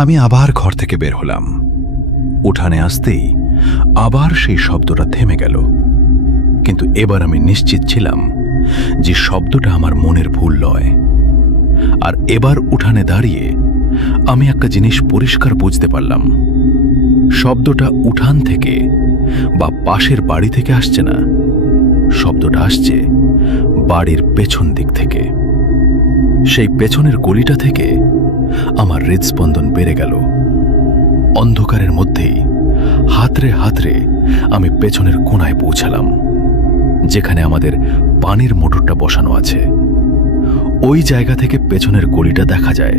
আমি আবার ঘর থেকে বের হলাম। উঠানে আসতেই আবার সেই শব্দটা থেমে গেল। কিন্তু এবার আমি নিশ্চিত ছিলাম যে শব্দটা আমার মনের ভুল নয়। আর এবার উঠানে দাঁড়িয়ে আমি একটা জিনিস পরিষ্কার বুঝতে পারলাম। শব্দটা উঠান থেকে বা পাশের বাড়ি থেকে আসছে না, শব্দটা আসছে বাড়ির পেছন দিক থেকে। সেই পেছনের গলিটা থেকে আমার হৃদস্পন্দন বেড়ে গেল। অন্ধকারের মধ্যেই হাতড়ে হাতড়ে আমি পেছনের কোণায় পৌঁছালাম, যেখানে আমাদের পানির মোটরটা বসানো আছে। ওই জায়গা থেকে পেছনের গলিটা দেখা যায়।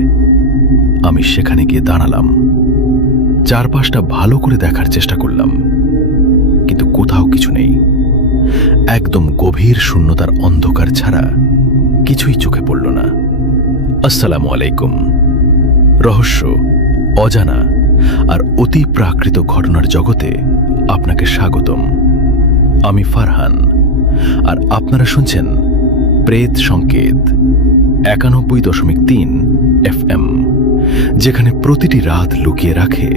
আমি সেখানে গিয়ে দাঁড়ালাম। চারপাশটা ভালো করে দেখার চেষ্টা করলাম, কিন্তু কোথাও কিছু নেই। একদম গভীর শূন্যতার অন্ধকার ছাড়া কিছুই চোখে পড়ল না। আসসালামু আলাইকুম। রহস্য, অজানা আর অতি প্রাকৃত ঘটনার জগতে আপনাকে স্বাগতম। আমি ফারহান, আর আপনারা শুনছেন প্রেত সংকেত 91.3 FM, যেখানে প্রতিটি রাত লুকিয়ে রাখে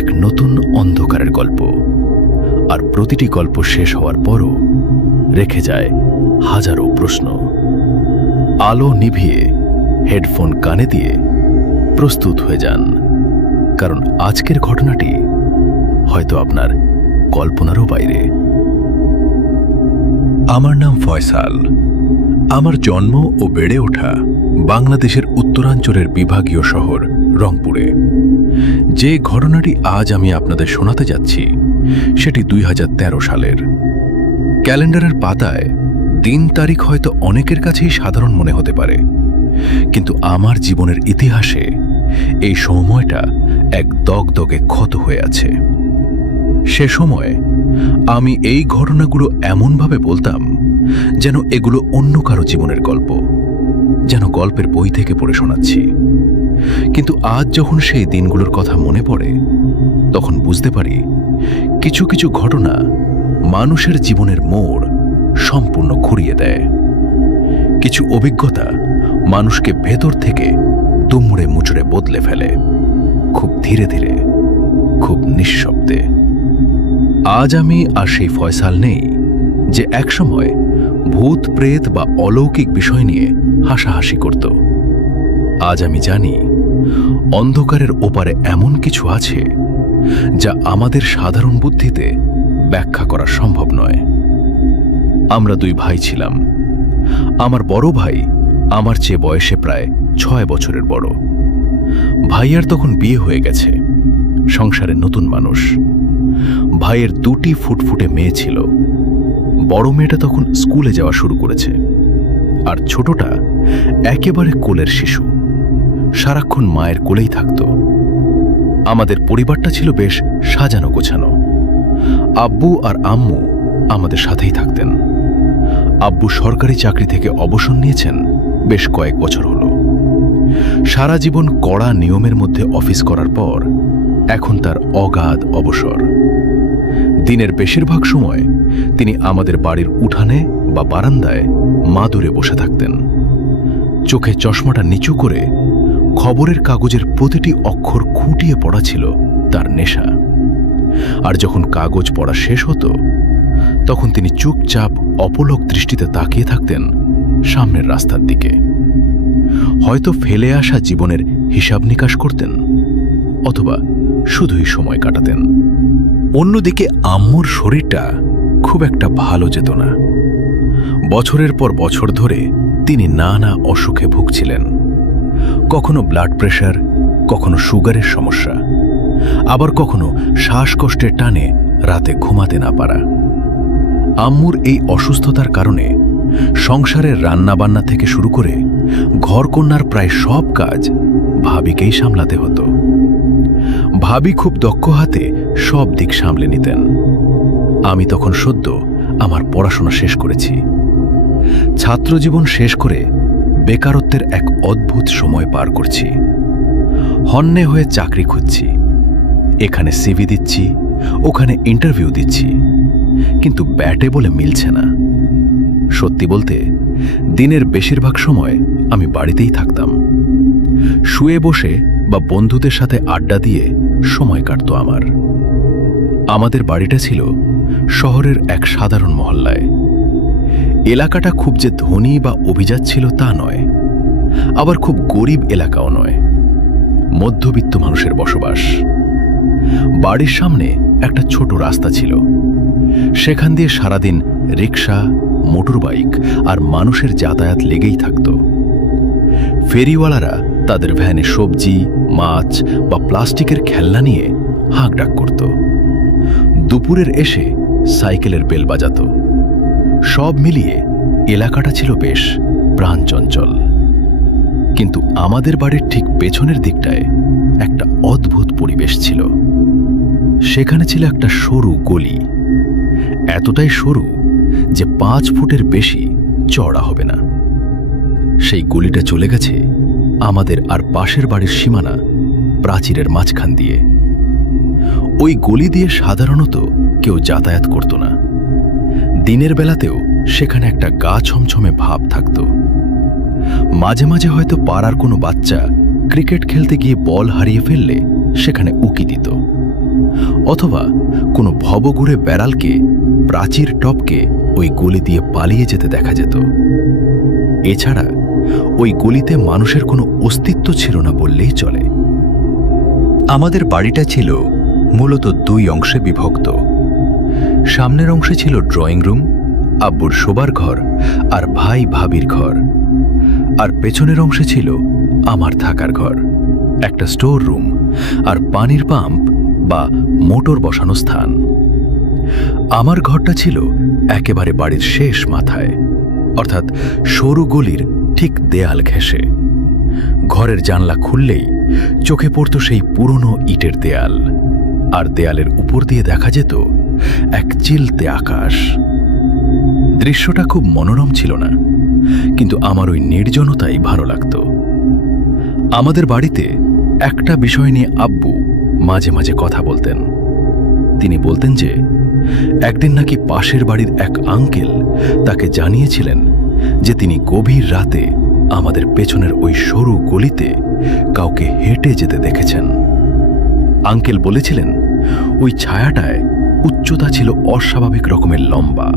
এক নতুন অন্ধকারের গল্প। আর প্রতিটি গল্প শেষ হওয়ার পরও রেখে যায় হাজারো প্রশ্ন। আলো নিভিয়ে হেডফোন কানে দিয়ে প্রস্তুত হয়ে যান, কারণ আজকের ঘটনাটি হয়তো আপনার কল্পনারও বাইরে। আমার নাম ফয়সাল। আমার জন্ম ও বেড়ে ওঠা বাংলাদেশের উত্তরাঞ্চলের বিভাগীয় শহর রংপুরে। যে ঘটনাটি আজ আমি আপনাদের শোনাতে যাচ্ছি সেটি 2013 সালের। ক্যালেন্ডারের পাতায় দিন তারিখ হয়তো অনেকের কাছেই সাধারণ মনে হতে পারে, কিন্তু আমার জীবনের ইতিহাসে এই সময়টা এক দগদগে ক্ষত হয়ে আছে। সে সময় আমি এই ঘটনাগুলো এমনভাবে বলতাম যেন এগুলো অন্য কারো জীবনের গল্প, যেন গল্পের বই থেকে পড়ে শোনাচ্ছি। কিন্তু আজ যখন সেই দিনগুলোর কথা মনে পড়ে, তখন বুঝতে পারি কিছু কিছু ঘটনা মানুষের জীবনের মোড় সম্পূর্ণ ঘুরিয়ে দেয়। কিছু অভিজ্ঞতা মানুষকে ভেতর থেকে দুমড়ে মুচড়ে বদলে ফেলে, খুব ধীরে ধীরে, খুব নিঃশব্দে। আজ আমি আর সেই ফয়সাল নেই যে একসময় ভূত প্রেত বা অলৌকিক বিষয় নিয়ে হাসাহাসি করত। আজ আমি জানি অন্ধকারের ওপারে এমন কিছু আছে যা আমাদের সাধারণ বুদ্ধিতে ব্যাখ্যা করা সম্ভব নয়। আমরা দুই ভাই ছিলাম। আমার বড় ভাই আমার চেয়ে বয়সে প্রায় 6 বছরের বড়। ভাইয়ার তখন বিয়ে হয়ে গেছে, সংসারে নতুন মানুষ। ভাইয়ের 2টি ফুটফুটে মেয়ে ছিল। বড় মেয়েটা তখন স্কুলে যাওয়া শুরু করেছে, আর ছোটটা একেবারে কোলের শিশু, সারাক্ষণ মায়ের কোলেই থাকত। আমাদের পরিবারটা ছিল বেশ সাজানো গোছানো। আব্বু আর আম্মু আমাদের সাথেই থাকতেন। আব্বু সরকারি চাকরি থেকে অবসর নিয়েছেন বেশ কয়েক বছর হলো। সারা জীবন কড়া নিয়মের মধ্যে অফিস করার পর এখন তার অগাধ অবসর। দিনের বেশিরভাগ সময় তিনি আমাদের বাড়ির উঠানে বা বারান্দায় মাদুরে বসে থাকতেন। চোখে চশমাটা নিচু করে খবরের কাগজের প্রতিটি অক্ষর খুঁটিয়ে পড়া ছিল তার নেশা। আর যখন কাগজ পড়া শেষ হতো, তখন তিনি চুপচাপ অপলক দৃষ্টিতে তাকিয়ে থাকতেন সামনের রাস্তার দিকে। হয়তো ফেলে আসা জীবনের হিসাব নিকাশ করতেন, অথবা শুধুই সময় কাটাতেন। অন্যদিকে আম্মুর শরীরটা খুব একটা ভালো যেত না। বছরের পর বছর ধরে তিনি নানা অসুখে ভুগছিলেন। কখনো ব্লাড প্রেশার, কখনো সুগারের সমস্যা, আবার কখনো শ্বাসকষ্টের টানে রাতে ঘুমাতে না পারা। আম্মুর এই অসুস্থতার কারণে সংসারের রান্নাবান্না থেকে শুরু করে ঘরকন্যার প্রায় সব কাজ ভাবিকেই সামলাতে হতো। ভাবি খুব দক্ষ হাতে সব দিক সামলে নিতেন। আমি তখন সদ্য আমার পড়াশোনা শেষ করেছি। ছাত্রজীবন শেষ করে বেকারত্বের এক অদ্ভুত সময় পার করছি। হন্যে হয়ে চাকরি খুঁজছি। এখানে সিভি দিচ্ছি, ওখানে ইন্টারভিউ দিচ্ছি, কিন্তু ব্যাটে বলে মিলছে না। সত্যি বলতে দিনের বেশিরভাগ সময় আমি বাড়িতেই থাকতাম। শুয়ে বসে বা বন্ধুদের সাথে আড্ডা দিয়ে সময় কাটত আমার। আমাদের বাড়িটা ছিল শহরের এক সাধারণ মহল্লায়। এলাকাটা খুব যে ধনী বা অভিজাত ছিল তা নয়, আবার খুব গরিব এলাকাও নয়, মধ্যবিত্ত মানুষের বসবাস। বাড়ির সামনে একটা ছোট রাস্তা ছিল, সেখান দিয়ে সারাদিন রিক্সা, মোটরবাইক আর মানুষের যাতায়াত লেগেই থাকত। ফেরিওয়ালারা তাদের ভ্যানে সবজি, মাছ বা প্লাস্টিকের খেলনা নিয়ে হাঁকডাক করত। দুপুরের এসে সাইকেলের বেল বাজাত। সব মিলিয়ে এলাকাটা ছিল বেশ প্রাণচঞ্চল। কিন্তু আমাদের বাড়ির ঠিক পেছনের দিকটায় একটা অদ্ভুত পরিবেশ ছিল। সেখানে ছিল একটা সরু গলি, এতটাই সরু যে 5 ফুটের বেশি চওড়া হবে না। সেই গলিটা চলে গেছে আমাদের আর পাশের বাড়ির সীমানা প্রাচীরের মাঝখান দিয়ে। ওই গলি দিয়ে সাধারণত কেউ যাতায়াত করত না। দিনের বেলাতেও সেখানে একটা গা ছমছমে ভাব থাকত। মাঝে মাঝে হয়তো পাড়ার কোনো বাচ্চা ক্রিকেট খেলতে গিয়ে বল হারিয়ে ফেললে সেখানে উকি দিত, অথবা কোনো ভবঘুরে বেড়ালকে প্রাচীর টপকে ওই গলি দিয়ে পালিয়ে যেতে দেখা যেত। এছাড়া ওই গলিতে মানুষের কোনো অস্তিত্ব ছিল না বললেই চলে। আমাদের বাড়িটা ছিল মূলত 2 অংশে বিভক্ত। সামনের অংশে ছিল ড্রয়িং রুম, আব্বুর শোবার ঘর আর ভাই ভাবির ঘর, আর পেছনের অংশে ছিল আমার থাকার ঘর, একটা স্টোর রুম আর পানির পাম্প বা মোটর বসানো স্থান। আমার ঘরটা ছিল একেবারে বাড়ির শেষ মাথায়, অর্থাৎ সরু গলির ঠিক দেয়াল ঘেঁষে। ঘরের জানলা খুললেই চোখে পড়ত সেই পুরনো ইটের দেয়াল, আর দেয়ালের উপর দিয়ে দেখা যেত এক চিলতে আকাশ। দৃশ্যটা খুব মনোরম ছিল না, কিন্তু আমার ওই নির্জনতাই ভালো লাগত। আমাদের বাড়িতে একটা বিষয় নিয়ে আব্বু মাঝে মাঝে কথা বলতেন। তিনি বলতেন যে একদিন নাকি পাশের বাড়ির এক আঙ্কেল তাকে জানিয়েছিলেন যে তিনি গভীর রাতে আমাদের পেছনের ওই সরু গলিতে কাউকে হেঁটে যেতে দেখেছেন। আঙ্কেল বলেছিলেন ওই ছায়াটায় উচ্চতা ছিল অস্বাভাবিক রকমের লম্বা,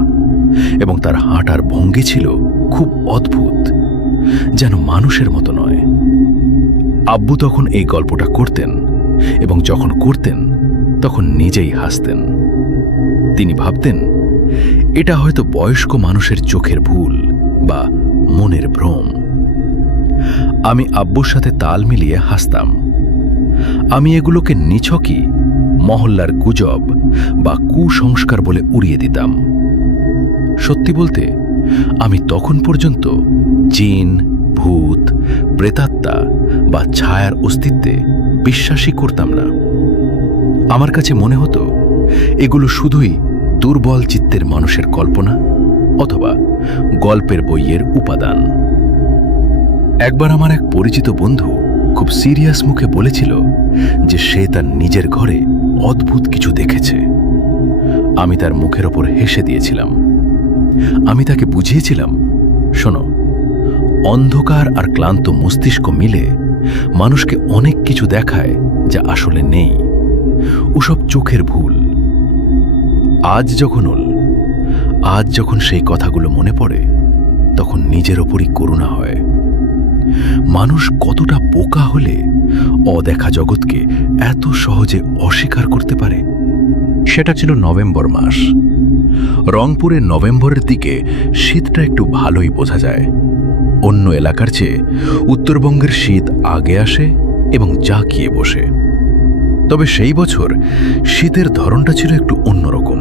এবং তার হাঁটার ভঙ্গি ছিল খুব অদ্ভুত, যেন মানুষের মতো নয়। আব্বু তখন এই গল্পটা করতেন, এবং যখন করতেন তখন নিজেই হাসতেন। তিনি ভাবতেন এটা হয়তো বয়স্ক মানুষের চোখের ভুল বা মনের ভ্রম। আমি আব্বুর সাথে তাল মিলিয়ে হাসতাম। আমি এগুলোকে নিছকই মহল্লার গুজব বা কুসংস্কার বলে উড়িয়ে দিতাম। সত্যি বলতে আমি তখন পর্যন্ত জিন, ভূত, প্রেতাত্মা বা ছায়ার অস্তিত্বে বিশ্বাসই করতাম না। আমার কাছে মনে হতো এগুলো শুধুই দুর্বল চিত্তের মানুষের কল্পনা অথবা গল্পের বইয়ের উপাদান। একবার আমার এক পরিচিত বন্ধু খুব সিরিয়াস মুখে বলেছিল যে সে তার নিজের ঘরে অদ্ভুত কিছু দেখেছে। আমি তার মুখের ওপর হেসে দিয়েছিলাম। আমি তাকে বুঝিয়েছিলাম, শোনো, অন্ধকার আর ক্লান্ত মস্তিষ্ক মিলে মানুষকে অনেক কিছু দেখায় যা আসলে নেই। ওসব চোখের ভুল। আজ যখন সেই কথাগুলো মনে পড়ে তখন নিজের ওপরই করুণা হয়। মানুষ কতটা বোকা হলে অদেখা জগৎকে এত সহজে অস্বীকার করতে পারে। সেটা ছিল নভেম্বর মাস। রংপুরে নভেম্বরের দিকে শীতটা একটু ভালোই বোঝা যায়। অন্য এলাকার চেয়ে উত্তরবঙ্গের শীত আগে আসে এবং জাঁকিয়ে বসে। তবে সেই বছর শীতের ধরনটা ছিল একটু অন্যরকম।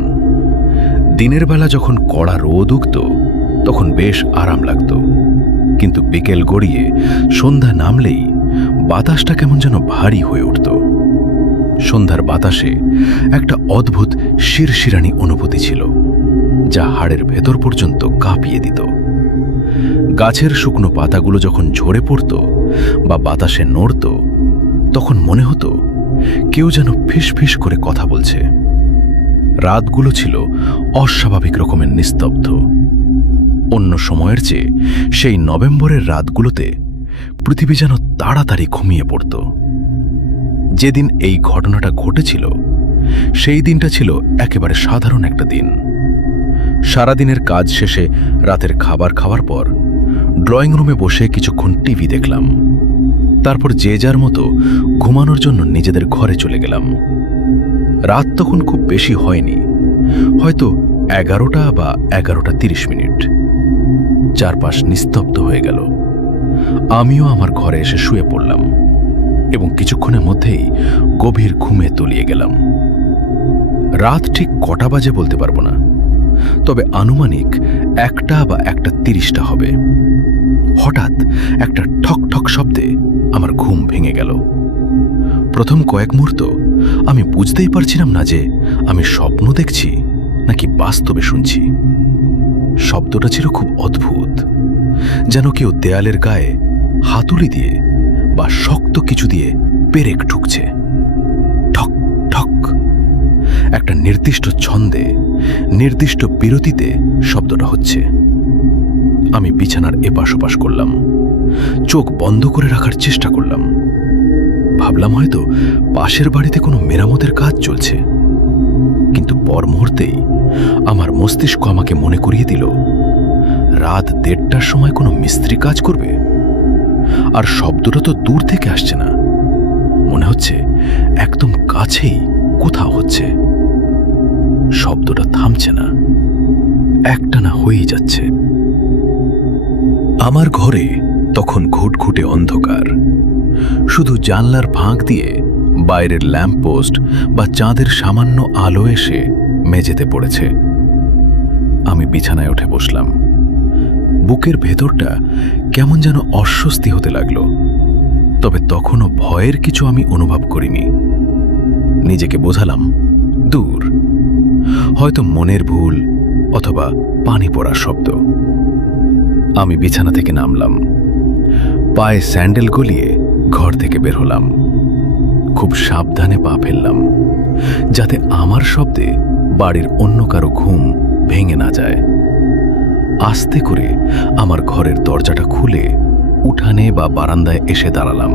দিনের বেলা যখন কড়া রোদ উগত তখন বেশ আরাম লাগত, কিন্তু বিকেল গড়িয়ে সন্ধ্যা নামলেই বাতাসটা কেমন যেন ভারী হয়ে উঠত। সন্ধ্যার বাতাসে একটা অদ্ভুত শিরশিরানি অনুভূতি ছিল, যা হাড়ের ভেতর পর্যন্ত কাঁপিয়ে দিত। গাছের শুকনো পাতাগুলো যখন ঝরে পড়ত বা বাতাসে নড়ত, তখন মনে হতো কেউ যেন ফিসফিস করে কথা বলছে। রাতগুলো ছিল অস্বাভাবিক রকমের নিস্তব্ধ। অন্য সময়ের চেয়ে সেই নভেম্বরের রাতগুলোতে পৃথিবী যেন তাড়াতাড়ি ঘুমিয়ে পড়ত। যেদিন এই ঘটনাটা ঘটেছিল সেই দিনটা ছিল একেবারে সাধারণ একটা দিন। সারাদিনের কাজ শেষে রাতের খাবার খাওয়ার পর ড্রয়িং রুমে বসে কিছুক্ষণ টিভি দেখলাম। তারপর যে যার মতো ঘুমানোর জন্য নিজেদের ঘরে চলে গেলাম। রাত তখন খুব বেশি হয়নি, হয়তো 11টা বা 11:30। চারপাশ নিস্তব্ধ হয়ে গেল। আমিও আমার ঘরে এসে শুয়ে পড়লাম এবং কিছুক্ষণের মধ্যেই গভীর ঘুমে তলিয়ে গেলাম। রাত ঠিক কটা বাজে বলতে পারবো না, তবে আনুমানিক 1টা বা 1:30 হবে। হঠাৎ একটা ঠক ঠক শব্দে আমার ঘুম ভেঙে গেল। প্রথম কয়েক মুহূর্ত আমি বুঝতেই পারছিলাম না যে আমি স্বপ্ন দেখছি নাকি বাস্তবে শুনছি। শব্দটা ছিল খুব অদ্ভুত, যেন কেউ দেয়ালের গায়ে হাতুড়ি দিয়ে বা শক্ত কিছু দিয়ে পেরেক ঠুকছে। ঠক ঠক, একটা নির্দিষ্ট ছন্দে, নির্দিষ্ট বিরতিতে শব্দটা হচ্ছে। আমি বিছানার এপাশ ওপাশ করলাম, চোখ বন্ধ করে রাখার চেষ্টা করলাম। ভাবলাম হয়তো পাশের বাড়িতে কোনো মেরামতের কাজ চলছে, কিন্তু পর মুহূর্তেই আমার মস্তিষ্ক আমাকে মনে করিয়ে দিল রাত 1:30টার সময় কোনো মিস্ত্রি কাজ করবে। আর শব্দটা তো দূর থেকে আসছে না, মনে হচ্ছে একদম কাছেই কোথাও হচ্ছে। শব্দটা থামছে না, একটানা হয়েই যাচ্ছে। আমার ঘরে তখন ঘুটঘুটে অন্ধকার। শুধু জানলার ফাঁক দিয়ে বাইরের ল্যাম্পপোস্ট বা চাঁদের সামান্য আলো এসে মেঝেতে পড়েছে। আমি বিছানায় উঠে বসলাম। বুকের ভেতরটা কেমন যেন অস্বস্তি হতে লাগলো, তবে তখনও ভয়ের কিছু আমি অনুভব করিনি। নিজেকে বোঝালাম দূর, হয়তো মনের ভুল অথবা পানি পড়ার শব্দ। আমি বিছানা থেকে নামলাম, পায়ে স্যান্ডেল গলিয়ে ঘর থেকে বের হলাম। খুব সাবধানে পা ফেললাম, যাতে আমার শব্দে বাড়ির অন্য কারো ঘুম ভেঙে না যায়। আস্তে করে আমার ঘরের দরজাটা খুলে উঠানে বা বারান্দায় এসে দাঁড়ালাম।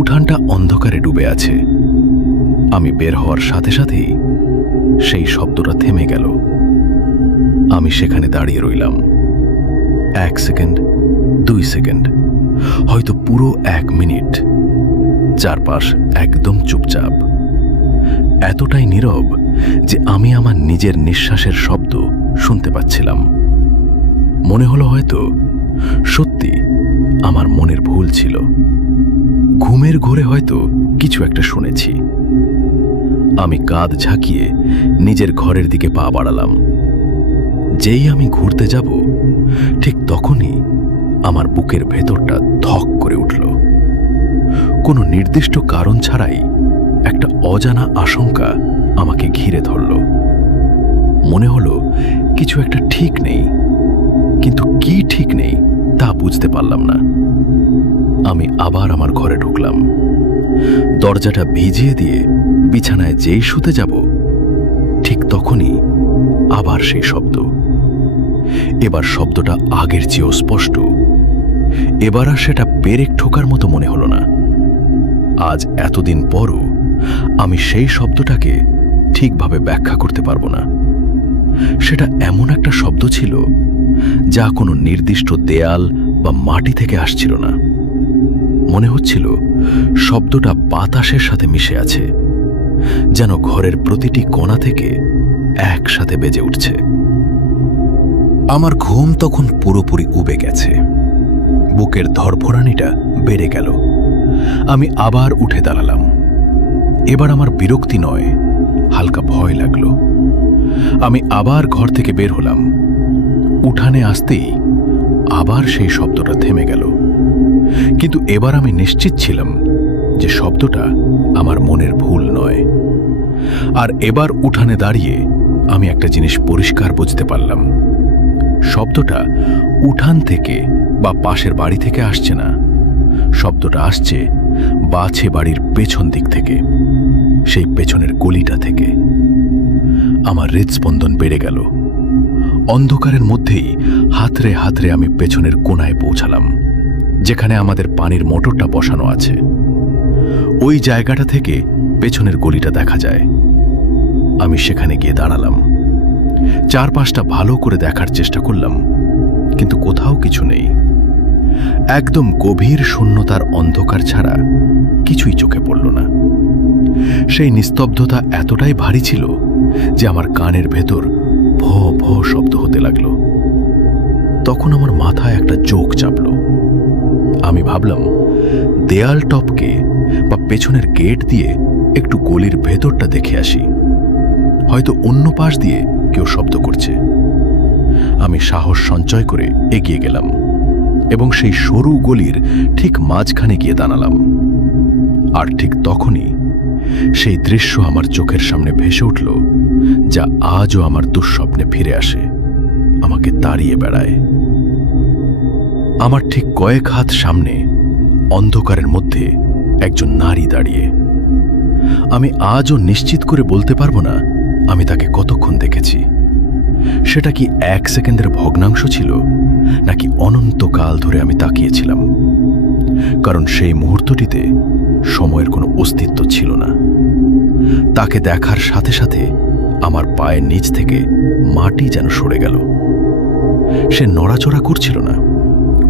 উঠানটা অন্ধকারে ডুবে আছে। আমি বের হওয়ার সাথে সাথেই সেই শব্দটা থেমে গেল। আমি সেখানে দাঁড়িয়ে রইলাম। 1 সেকেন্ড, 2 সেকেন্ড, হয়তো পুরো 1 মিনিট। চারপাশ একদম চুপচাপ, এতটাই নীরব যে আমি আমার নিজের নিঃশ্বাসের শব্দ শুনতে পাচ্ছিলাম। মনে হলো হয়তো সত্যি আমার মনের ভুল ছিল। ঘুমের ঘোরে হয়তো কিছু একটা শুনেছি। আমি কাঁধ ঝাঁকিয়ে নিজের ঘরের দিকে পা বাড়ালাম। যেই আমি ঘুরতে যাব, ঠিক তখনই আমার বুকের ভেতরটা ধক করে উঠল। কোনো নির্দিষ্ট কারণ ছাড়াই একটা অজানা আশঙ্কা আমাকে ঘিরে ধরল। মনে হলো কিছু একটা ঠিক নেই, কিন্তু কি ঠিক নেই তা বুঝতে পারলাম না। আমি আবার আমার ঘরে ঢুকলাম। দরজাটা ভিজিয়ে দিয়ে বিছানায় যেই শুতে যাব, ঠিক তখনই আবার সেই শব্দ। এবার শব্দটা আগের চেয়েও স্পষ্ট। এবার আর সেটা পেরেক ঠোকার মতো মনে হলো না। আজ এতদিন পরও আমি সেই শব্দটাকে ঠিকভাবে ব্যাখ্যা করতে পারবো না। সেটা এমন একটা শব্দ ছিল যা কোনো নির্দিষ্ট দেয়াল বা মাটি থেকে আসছিল না। মনে হচ্ছিল শব্দটা বাতাসের সাথে মিশে আছে, যেন ঘরের প্রতিটি কোণা থেকে একসাথে বেজে উঠছে। আমার ঘুম তখন পুরোপুরি উবে গেছে। বুকের ধড়ফড়ানিটা বেড়ে গেল। আমি আবার উঠে দাঁড়ালাম। এবার আমার বিরক্তি নয়, হালকা ভয় লাগলো। আমি আবার ঘর থেকে বের হলাম। উঠানে আসতেই আবার সেই শব্দটা থেমে গেল, কিন্তু এবার আমি নিশ্চিত ছিলাম যে শব্দটা আমার মনের ভুল নয়। আর এবার উঠানে দাঁড়িয়ে আমি একটা জিনিস পরিষ্কার বুঝতে পারলাম। শব্দটা উঠান থেকে বা পাশের বাড়ি থেকে আসছে না। শব্দটা আসছে বাছে বাড়ির পেছন দিক থেকে, সেই পেছনের গলিটা থেকে। আমার হৃদস্পন্দন বেড়ে গেল। অন্ধকারের মধ্যেই হাতড়ে হাতড়ে আমি পেছনের কোণায় পৌঁছালাম, যেখানে আমাদের পানির মোটরটা বসানো আছে। ওই জায়গাটা থেকে পেছনের গলিটা দেখা যায়। আমি সেখানে গিয়ে দাঁড়ালাম। চারপাশটা ভালো করে দেখার চেষ্টা করলাম, কিন্তু কোথাও কিছু নেই। একদম গভীর শূন্যতার অন্ধকার ছাড়া কিছুই চোখে পড়ল না। সেই নিস্তব্ধতা এতটাই ভারী ছিল যে আমার কানের ভেতর ভো ভো শব্দ হতে লাগল। তখন আমার মাথায় একটা জোক চাপল। আমি ভাবলাম, দেয়াল টপকে বা পেছনের গেট দিয়ে একটু গলির ভেতরটা দেখে আসি, হয়তো অন্য পাশ দিয়ে কেউ শব্দ করছে। আমি সাহস সঞ্চয় করে এগিয়ে গেলাম এবং সেই সরু গলির ঠিক মাঝখানে গিয়ে দাঁড়ালাম। আর ঠিক তখনই সেই দৃশ্য আমার চোখের সামনে ভেসে উঠল, যা আজও আমার দুঃস্বপ্নে ফিরে আসে, আমাকে তাড়িয়ে বেড়ায়। আমার ঠিক কয়েক হাত সামনে অন্ধকারের মধ্যে একজন নারী দাঁড়িয়ে। আমি আজও নিশ্চিত করে বলতে পারবো না আমি তাকে কতক্ষণ দেখেছি। সেটা কি 1 সেকেন্ডের ভগ্নাংশ ছিল, নাকি অনন্তকাল ধরে আমি তাকিয়েছিলাম? কারণ সেই মুহূর্তটিতে সময়ের কোনো অস্তিত্ব ছিল না। তাকে দেখার সাথে সাথে আমার পায়ের নিচ থেকে মাটি যেন সরে গেল। সে নড়াচড়া করছিল না,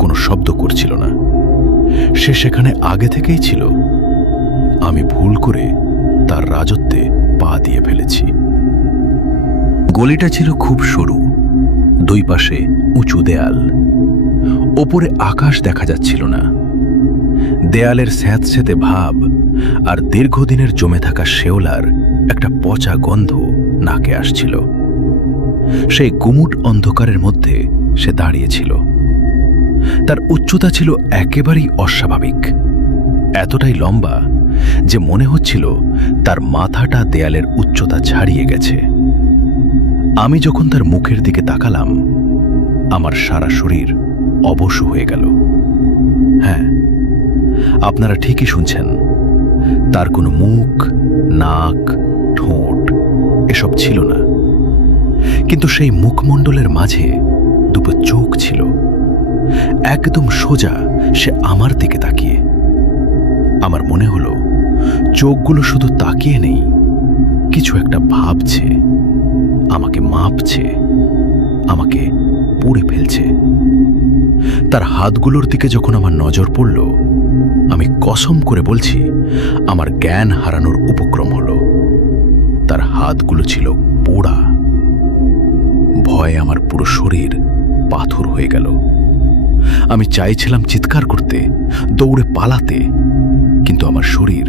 কোনো শব্দ করছিল না। সে সেখানে আগে থেকেই ছিল। আমি ভুল করে তার রাজত্বে পা দিয়ে ফেলেছি। গলিটা ছিল খুব সরু, দুই পাশে উঁচু দেয়াল। ওপরে আকাশ দেখা যাচ্ছিল না। দেয়ালের স্যাঁতস্যাঁতে ভাব আর দীর্ঘদিনের জমে থাকা শেওলার একটা পচা গন্ধ নাকে আসছিল। সেই গুমুট অন্ধকারের মধ্যে সে দাঁড়িয়েছিল। তার উচ্চতা ছিল একেবারেই অস্বাভাবিক, এতটাই লম্বা যে মনে হচ্ছিল তার মাথাটা দেয়ালের উচ্চতা ছাড়িয়ে গেছে। আমি যখন তার মুখের দিকে তাকালাম, আমার সারা শরীর অবশ হয়ে গেল। হ্যাঁ, আপনারা ঠিকই শুনছেন, তার কোনো মুখ, নাক, ঠোঁট এসব ছিল না। কিন্তু সেই মুখমণ্ডলের মাঝে দুটো চোখ ছিল, একদম সোজা সে আমার দিকে তাকিয়ে। আমার মনে হলো চোখগুলো শুধু তাকিয়ে নেই, কিছু একটা ভাবছে, আমাকে মাপছে, আমাকে পুড়ে ফেলছে। তার হাতগুলোর দিকে যখন আমার নজর পড়ল, আমি কসম করে বলছি আমার জ্ঞান হারানোর উপক্রম হলো। তার হাতগুলো ছিল পোড়া। ভয়ে আমার পুরো শরীর পাথর হয়ে গেল। আমি চাইছিলাম চিৎকার করতে, দৌড়ে পালাতে, কিন্তু আমার শরীর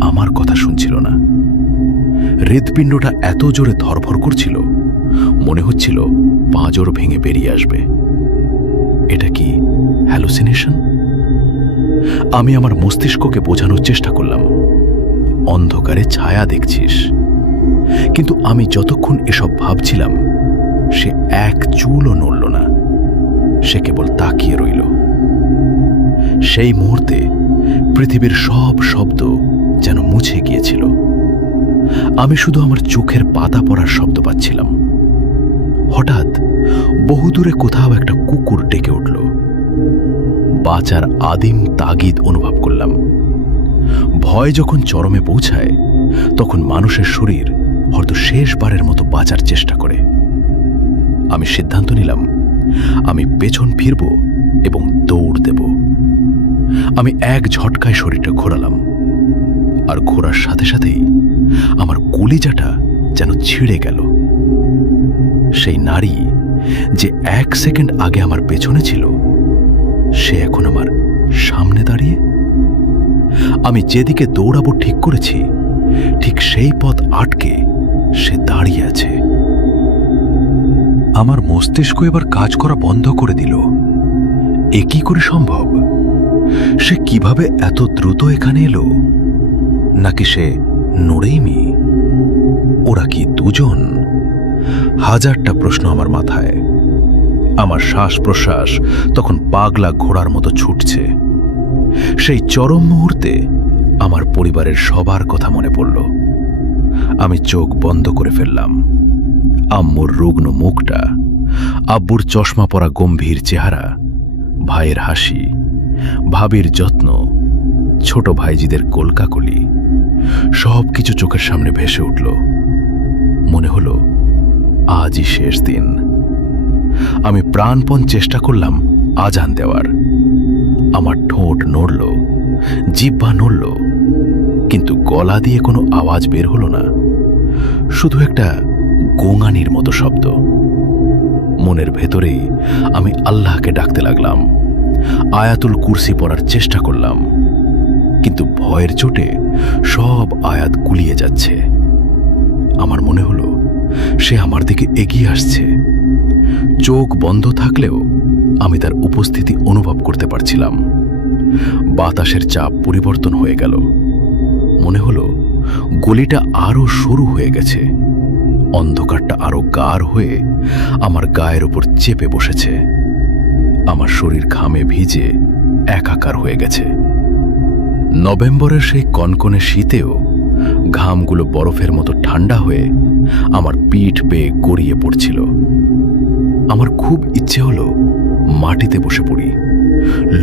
আমার কথা শুনছিল না। হৃৎপিণ্ডটা এত জোরে ধরফর করছিল, মনে হচ্ছিল পাঁজর ভেঙে বেরিয়ে আসবে। এটা কি হ্যালুসিনেশন? আমি আমার মস্তিষ্ককে বোঝানোর চেষ্টা করলাম, অন্ধকারে ছায়া দেখছিস। কিন্তু আমি যতক্ষণ এসব ভাবছিলাম, সে এক চুলও নড়ল না। সে কেবল তাকিয়ে রইল। সেই মুহূর্তে পৃথিবীর সব শব্দ যেন মুছে গিয়েছিল। আমি শুধু আমার চোখের পাতা পড়ার শব্দ পাচ্ছিলাম। হঠাৎ বহুদূরে কোথাও একটা কুকুর ডেকে উঠল। বাঁচার আদিম তাগিদ অনুভব করলাম। ভয় যখন চরমে পৌঁছায়, তখন মানুষের শরীর হয়তো শেষবারের মতো বাঁচার চেষ্টা করে। আমি সিদ্ধান্ত নিলাম, আমি পেছন ফিরব এবং দৌড় দেব। আমি এক ঝটকায় শরীরটা ঘোরালাম, আর ঘোরার সাথে সাথেই আমার কলিজাটা যেন ছিঁড়ে গেল। সেই নারী যে 1 সেকেন্ড আগে আমার পেছনে ছিল, সে এখন আমার সামনে দাঁড়িয়ে। আমি যেদিকে দৌড়াবো ঠিক করেছি, ঠিক সেই পথ আটকে সে দাঁড়িয়ে আছে। আমার মস্তিষ্ক এবার কাজ করা বন্ধ করে দিল। এ কি করে সম্ভব? সে কিভাবে এত দ্রুত এখানে এলো? নাকি সে নড়েইমি? ওরা কি দুজন? হাজারটা প্রশ্ন আমার মাথায়। আমার শ্বাস প্রশ্বাস তখন পাগলা ঘোড়ার মতো ছুটছে। সেই চরম মুহূর্তে আমার পরিবারের সবার কথা মনে পড়ল। আমি চোখ বন্ধ করে ফেললাম। আম্মুর রুগ্ন মুখটা, আব্বুর চশমা পরা গম্ভীর চেহারা, ভাইয়ের হাসি, ভাবির যত্ন, ছোট ভাইজিদের কোলকাকলি সব কিছু চোখের সামনে ভেসে উঠল। মনে হলো আজই শেষ দিন। আমি প্রাণপণ চেষ্টা করলাম আজান দেওয়ার। আমার ঠোঁট নড়ল, জিহ্বা নড়ল, কিন্তু গলা দিয়ে কোনো আওয়াজ বের হলো না, শুধু একটা গোঙানির মতো শব্দ। মনের ভেতরেই আমি আল্লাহকে ডাকতে লাগলাম, আয়াতুল কুরসি পড়ার চেষ্টা করলাম, কিন্তু ভয়ের চোটে সব আয়াত গুলিয়ে যাচ্ছে। আমার মনে হলো সে আমার দিকে এগিয়ে আসছে। চোখ বন্ধ থাকলেও আমি তার উপস্থিতি অনুভব করতে পারছিলাম। বাতাসের চাপ পরিবর্তন হয়ে গেল। মনে হলো গলিটা আরো সরু হয়ে গেছে। অন্ধকারটা আরো গাঢ় হয়ে আমার গায়ের উপর চেপে বসেছে। আমার শরীর ঘামে ভিজে একাকার হয়ে গেছে। নভেম্বরের সেই কনকনে শীতেও ঘামগুলো বরফের মতো ঠান্ডা হয়ে আমার পিঠ বেয়ে গড়িয়ে পড়ছিল। আমার খুব ইচ্ছে হলো মাটিতে বসে পড়ি,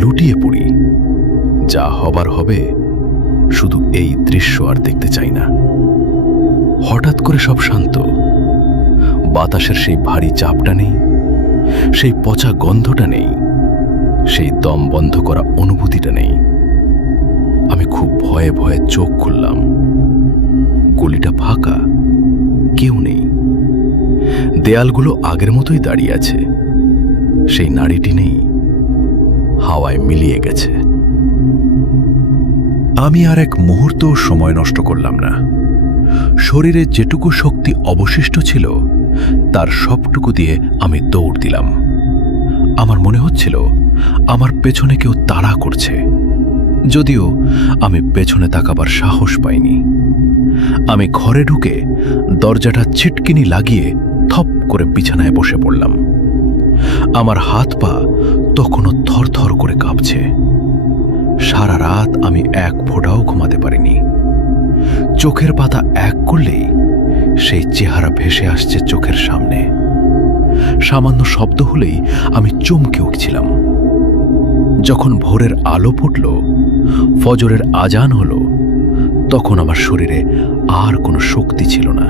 লুটিয়ে পড়ি। যা হবার হবে, শুধু এই দৃশ্য আর দেখতে চাই না। হঠাৎ করে সব শান্ত। বাতাসের সেই ভারী চাপটা নেই, সেই পচা গন্ধটা নেই, সেই দম বন্ধ করা অনুভূতিটা নেই। আমি খুব ভয়ে ভয়ে চোখ খুললাম। গলিটা ফাঁকা, কেউ নেই। দেয়ালগুলো আগের মতোই দাঁড়িয়ে আছে। সেই নারীটি নেই, হাওয়ায় মিলিয়ে গেছে। আমি আর এক মুহূর্ত সময় নষ্ট করলাম না। শরীরে যেটুকু শক্তি অবশিষ্ট ছিল তার সবটুকু দিয়ে আমি দৌড় দিলাম। আমার মনে হচ্ছিল আমার পেছনে কেউ তাড়া করছে, যদিও আমি পেছনে তাকাবার সাহস পাইনি। আমি ঘরে ঢুকে দরজাটা ছিটকিনি লাগিয়ে থপ করে বিছানায় বসে পড়লাম। আমার হাত পা তখনও থরথর করে কাঁপছে। সারা রাত আমি এক ফোঁটাও ঘুমাতে পারিনি। চোখের পাতা এক করলেই সেই চেহারা ভেসে আসছে চোখের সামনে। সামান্য শব্দ হলেই আমি চমকে উঠছিলাম। যখন ভোরের আলো ফুটল, ফজরের আজান হলো, তখন আমার শরীরে আর কোনো শক্তি ছিল না।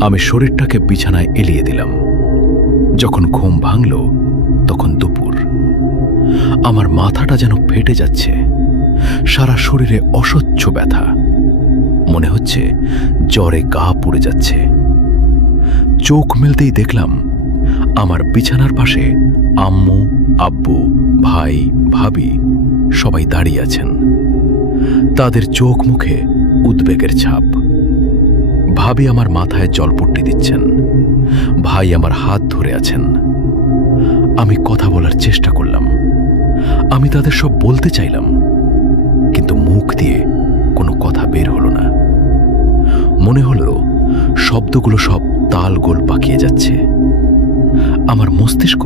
আমি শরীরটাকে বিছানায় এলিয়ে দিলাম। যখন ঘুম ভাঙল, তখন দুপুর। আমার মাথাটা যেন ফেটে যাচ্ছে। সারা শরীরে অসহ্য ব্যথা। মনে হচ্ছে জ্বরে গা পুড়ে যাচ্ছে। চোখ মেলতেই দেখলাম আমার বিছানার পাশে আম্মু, আব্বু, ভাই, ভাবি সবাই দাঁড়িয়ে আছেন। তাদের চোখ মুখে উদ্বেগের ছাপ। ভাবি আমার মাথায় জলপট্টি দিচ্ছেন, ভাই আমার হাত ধরে আছেন। আমি কথা বলার চেষ্টা করলাম। আমি তাদের সব বলতে চাইলাম, কিন্তু মুখ দিয়ে কোনো কথা বের হলো না। মনে হলো শব্দগুলো সব তালগোল পাকিয়ে যাচ্ছে। আমার মস্তিষ্ক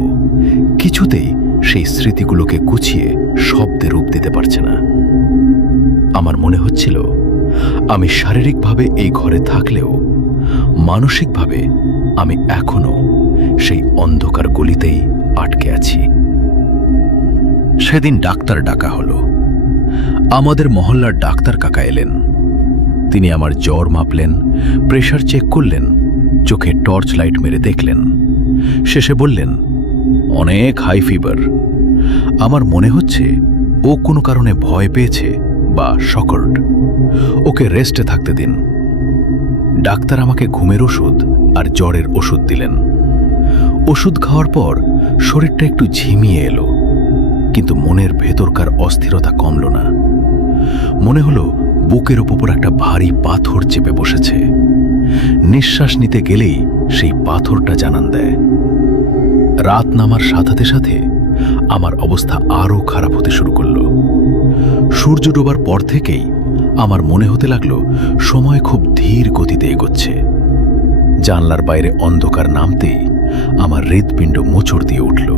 কিছুতেই সেই স্মৃতিগুলোকে গুছিয়ে শব্দে রূপ দিতে পারছে না। আমার মনে হচ্ছিল আমি শারীরিকভাবে এই ঘরে থাকলেও মানসিকভাবে আমি এখনো সেই অন্ধকার গলিতেই আটকে আছি। সেদিন ডাক্তার ডাকা হলো। আমাদের মহল্লার ডাক্তার কাকা এলেন। তিনি আমার জ্বর মাপলেন, প্রেশার চেক করলেন, চোখে টর্চ লাইট মেরে দেখলেন। শেষে বললেন, অনেক হাই ফিভার। আমার মনে হচ্ছে ও কোনো কারণে ভয় পেয়েছে বা শকড। ওকে রেস্টে থাকতে দিন। ডাক্তার আমাকে ঘুমের ওষুধ আর জ্বরের ওষুধ দিলেন। ওষুধ খাওয়ার পর শরীরটা একটু ঝিমিয়ে এলো, কিন্তু মনের ভেতরকার অস্থিরতা কমল না। মনে হলো বুকের উপর একটা ভারী পাথর চেপে বসেছে। নিঃশ্বাস নিতে গেলেই সেই পাথরটা জানান দেয়। রাত নামার সাথে সাথে আমার অবস্থা আরো খারাপ হতে শুরু করল। সূর্য ডোবার পর থেকেই আমার মনে হতে লাগলো সময় খুব ধীর গতিতে এগোচ্ছে। জানলার বাইরে অন্ধকার নামতেই আমার হৃৎপিণ্ড মোচড় দিয়ে উঠল।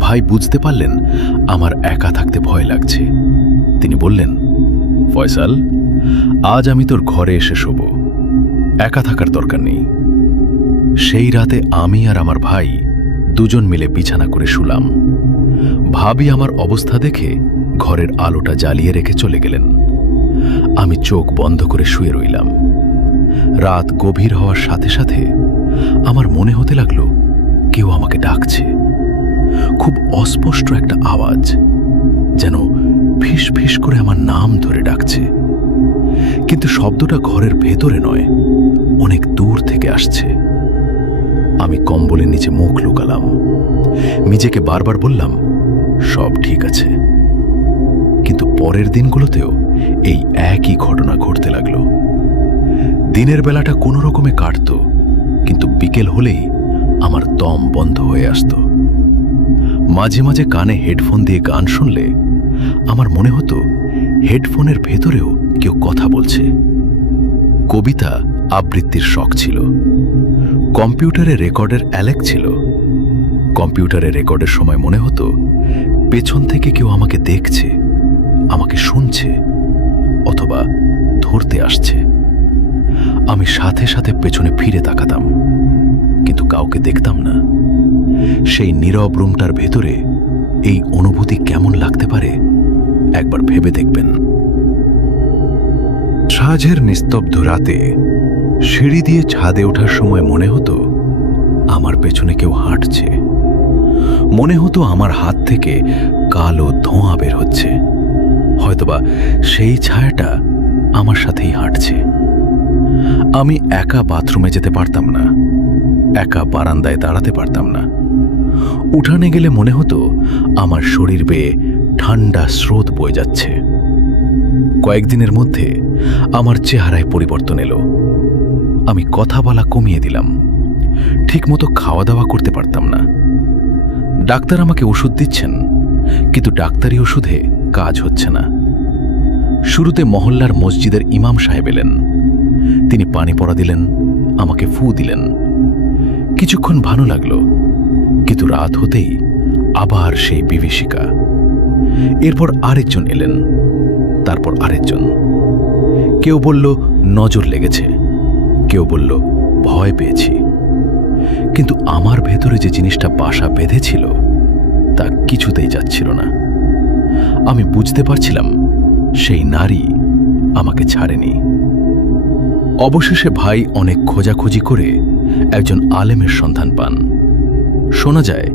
ভাই বুঝতে পারলেন আমার একা থাকতে ভয় লাগছে। তিনি বললেন, ফয়সাল, আজ আমি তোর ঘরে এসে শোব। একা থাকার দরকার নেই। সেই রাতে আমি আর আমার ভাই দুজন মিলে বিছানা করে শুলাম। ভাবি আমার অবস্থা দেখে ঘরের আলোটা জ্বালিয়ে রেখে চলে গেলেন। আমি চোখ বন্ধ করে শুয়ে রইলাম। রাত গভীর হওয়ার সাথে সাথে আমার মনে হতে লাগলো কেউ আমাকে ডাকছে। খুব অস্পষ্ট একটা আওয়াজ, যেন ফিস ফিস করে আমার নাম ধরে ডাকছে। কিন্তু শব্দটা ঘরের ভেতরে নয়, অনেক দূর থেকে আসছে। আমি কম্বলের নিচে মুখ লুকালাম, নিজেকে বারবার বললাম সব ঠিক আছে। কিন্তু পরের দিনগুলোতেও এই একই ঘটনা ঘটতে লাগলো। দিনের বেলাটা কোনো রকমে কাটত, কিন্তু বিকেল হলেই আমার দম বন্ধ হয়ে আসত। মাঝে মাঝে কানে হেডফোন দিয়ে গান শুনলে আমার মনে হতো হেডফোনের ভেতরেও কেউ কথা বলছে। কবিতা আবৃত্তির শখ ছিল। কম্পিউটারে রেকর্ডের অ্যালেক ছিল। কম্পিউটারে রেকর্ডের সময় মনে হতো পেছন থেকে কেউ আমাকে দেখছে, আমাকে শুনছে, অথবা ধরতে আসছে। আমি সাথে সাথে পেছনে ফিরে তাকাতাম, কিন্তু কাউকে দেখতাম না। সেই নীরব রুমটার ভেতরে এই অনুভূতি কেমন লাগতে পারে একবার ভেবে দেখবেন। সাঁঝের নিস্তব্ধ রাতে সিঁড়ি দিয়ে ছাদে ওঠার সময় মনে হতো আমার পেছনে কেউ হাঁটছে। মনে হতো আমার হাত থেকে কালো ধোঁয়া বের হচ্ছে। হয়তোবা সেই ছায়াটা আমার সাথেই হাঁটছে। আমি একা বাথরুমে যেতে পারতাম না, একা বারান্দায় দাঁড়াতে পারতাম না। উঠানে গেলে মনে হতো আমার শরীর বেয়ে ঠান্ডা স্রোত বয়ে যাচ্ছে। কয়েকদিনের মধ্যে আমার চেহারায় পরিবর্তন এলো। আমি কথা বলা কমিয়ে দিলাম, ঠিকমতো খাওয়া দাওয়া করতে পারতাম না। ডাক্তার আমাকে ওষুধ দিচ্ছেন, কিন্তু ডাক্তারি ওষুধে কাজ হচ্ছে না। শুরুতে মহল্লার মসজিদের ইমাম সাহেব এলেন। তিনি পানি পড়া দিলেন, আমাকে ফু দিলেন। কিছুক্ষণ ভালো লাগলো, কিন্তু রাত হতেই আবার সেই বিভীষিকা। এরপর আরেকজন এলেন, তারপর আরেকজন। কেউ বলল নজর লেগেছে, কেউ বলল ভয় পেয়েছি। কিন্তু আমার ভেতরে যে জিনিসটা বাসা বেঁধেছিল তা কিছুতেই যাচ্ছিল না। আমি বুঝতে পারছিলাম সেই নারী আমাকে ছাড়েনি। অবশেষে ভাই অনেক খোঁজাখুঁজি করে একজন আলেমের সন্ধান পান। শোনা যায়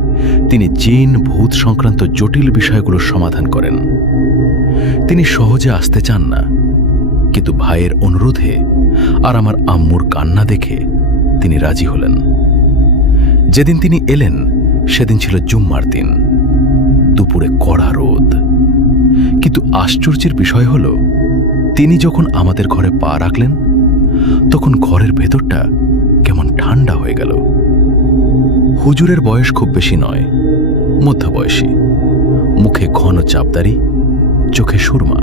তিনি জিন ভূত সংক্রান্ত জটিল বিষয়গুলোর সমাধান করেন। তিনি সহজে আসতে চান না, কিন্তু ভাইয়ের অনুরোধে আর আমার আম্মুর কান্না দেখে তিনি রাজি হলেন। যেদিন তিনি এলেন সেদিন ছিল জুম্মার দিন। দুপুরে কড়া রোদ, কিন্তু আশ্চর্যের বিষয় হল তিনি যখন আমাদের ঘরে পা রাখলেন তখন ঘরের ভেতরটা কেমন ঠান্ডা হয়ে গেল। হুজুরের বয়স খুব বেশি নয়, মধ্যবয়সী, মুখে ঘন চাপদারি, চোখে সুরমা।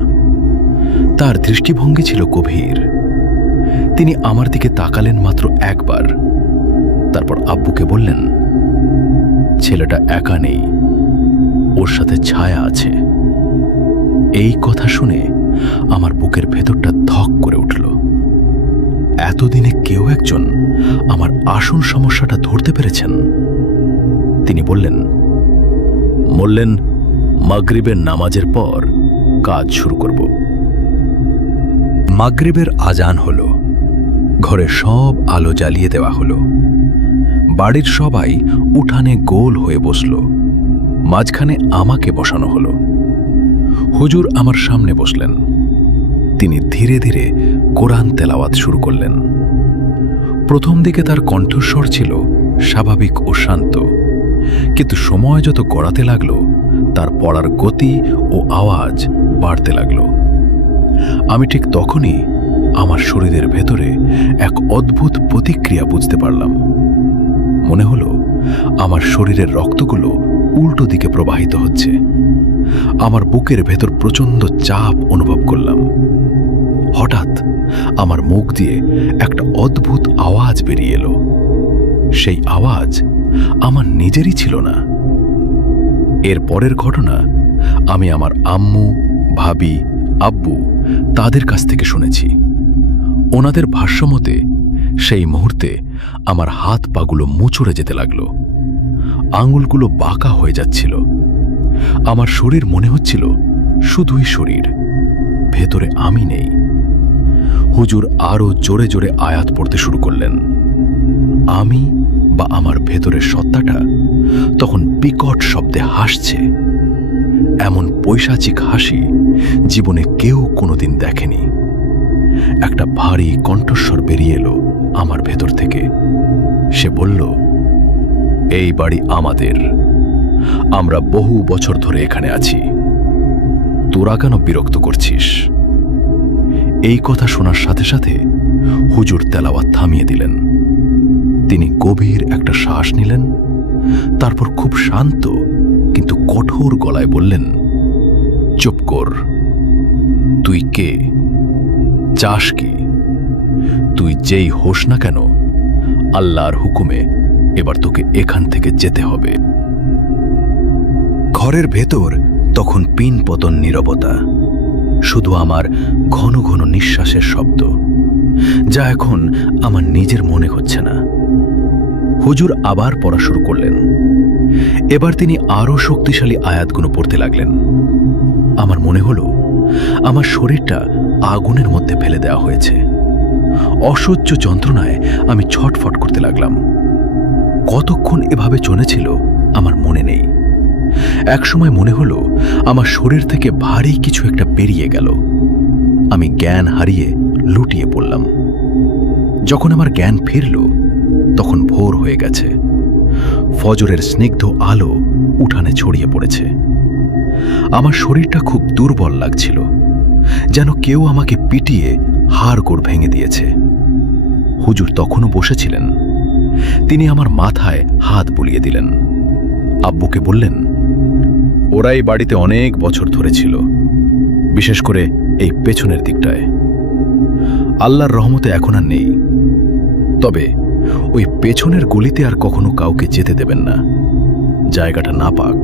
তার দৃষ্টিভঙ্গি ছিল গভীর। তিনি আমার দিকে তাকালেন মাত্র একবার, তারপর আব্বুকে বললেন, ছেলেটা একা নেই, ওর সাথে ছায়া আছে। এই কথা শুনে আমার বুকের ভেতরটা ধক করে উঠল। এতদিনে কেউ একজন আমার আসল সমস্যাটা ধরতে পেরেছেন। তিনি বললেন, মাগরিবের নামাজের পর কাজ শুরু করব। মাগরিবের আজান হলো। ঘরে সব আলো জ্বালিয়ে দেওয়া হলো। বাড়ির সবাই উঠানে গোল হয়ে বসল। মাঝখানে আমাকে বসানো হলো। হুজুর আমার সামনে বসলেন। তিনি ধীরে ধীরে কোরআন তেলাওয়াত শুরু করলেন। প্রথম দিকে তার কণ্ঠস্বর ছিল স্বাভাবিক ও শান্ত, কিন্তু সময় যত গড়াতে লাগল তার পড়ার গতি ও আওয়াজ বাড়তে লাগল। আমি ঠিক তখনই আমার শরীরের ভেতরে এক অদ্ভুত প্রতিক্রিয়া বুঝতে পারলাম। মনে হলো আমার শরীরের রক্তগুলো উল্টো দিকে প্রবাহিত হচ্ছে। আমার বুকের ভেতর প্রচণ্ড চাপ অনুভব করলাম। হঠাৎ আমার মুখ দিয়ে একটা অদ্ভুত আওয়াজ বেরিয়ে এলো। সেই আওয়াজ আমার নিজেরই ছিল না। এর পরের ঘটনা আমি আমার আম্মু, ভাবি, আব্বু তাদের কাছ থেকে শুনেছি। ওনাদের ভাষ্যমতে সেই মুহূর্তে আমার হাত পাগুলো মুচড়ে যেতে লাগলো। আঙুলগুলো বাঁকা হয়ে যাচ্ছিল। আমার শরীর মনে হচ্ছিল শুধুই শরীর, ভেতরে আমি নেই। হুজুর আরো জোরে জোরে আয়াত পড়তে শুরু করলেন। আমি বা আমার ভেতরের সত্তাটা তখন বিকট শব্দে হাসছে, এমন পৈশাচিক হাসি জীবনে কেউ কোনোদিন দেখেনি। একটা ভারী কণ্ঠস্বর বেরিয়ে এলো আমার ভেতর থেকে। সে বলল, এই বাড়ি আমাদের, আমরা বহু বছর ধরে এখানে আছি, তোরা কেন বিরক্ত করছিস? এই কথা শোনার সাথে সাথে হুজুর তেলাওয়াত থামিয়ে দিলেন। তিনি গভীর একটা শ্বাস নিলেন, তারপর খুব শান্ত কিন্তু কঠোর গলায় বললেন, চুপ কর। তুই কে? চাস কি? তুই যেই হোস না কেন, আল্লাহর হুকুমে এবার তোকে এখান থেকে যেতে হবে। ঘরের ভেতর তখন পিন পতন নীরবতা, শুধু আমার ঘন ঘন নিঃশ্বাসের শব্দ, যা এখন আমার নিজের মনে হচ্ছে না। হুজুর আবার পড়া শুরু করলেন। এবার তিনি আরো শক্তিশালী আয়াতগুলো পড়তে লাগলেন। আমার মনে হলো আমার শরীরটা আগুনের মধ্যে ফেলে দেওয়া হয়েছে। অসহ্য যন্ত্রণায় আমি ছটফট করতে লাগলাম। কতক্ষণ এভাবে চলেছিল আমার মনে নেই। একসময় মনে হলো আমার শরীর থেকে ভারী কিছু একটা বেরিয়ে গেল। আমি জ্ঞান হারিয়ে লুটিয়ে পড়লাম। যখন আমার জ্ঞান ফিরল, তখন ভোর হয়ে গেছে। ফজরের স্নিগ্ধ আলো উঠানে ছড়িয়ে পড়েছে। আমার শরীরটা খুব দুর্বল লাগছিল, যেন কেউ আমাকে পিটিয়ে হাড়গোড় ভেঙে দিয়েছে। হুজুর তখনও বসেছিলেন। তিনি আমার মাথায় হাত বুলিয়ে দিলেন। আব্বুকে বললেন, ওরাই বাড়িতে অনেক বছর ধরে ছিল, বিশেষ করে এই পেছনের দিকটায়। আল্লাহর রহমতে এখন আর নেই, তবে ওই পেছনের গলিতে আর কখনো কাউকে যেতে দেবেন না, জায়গাটা নাপাক।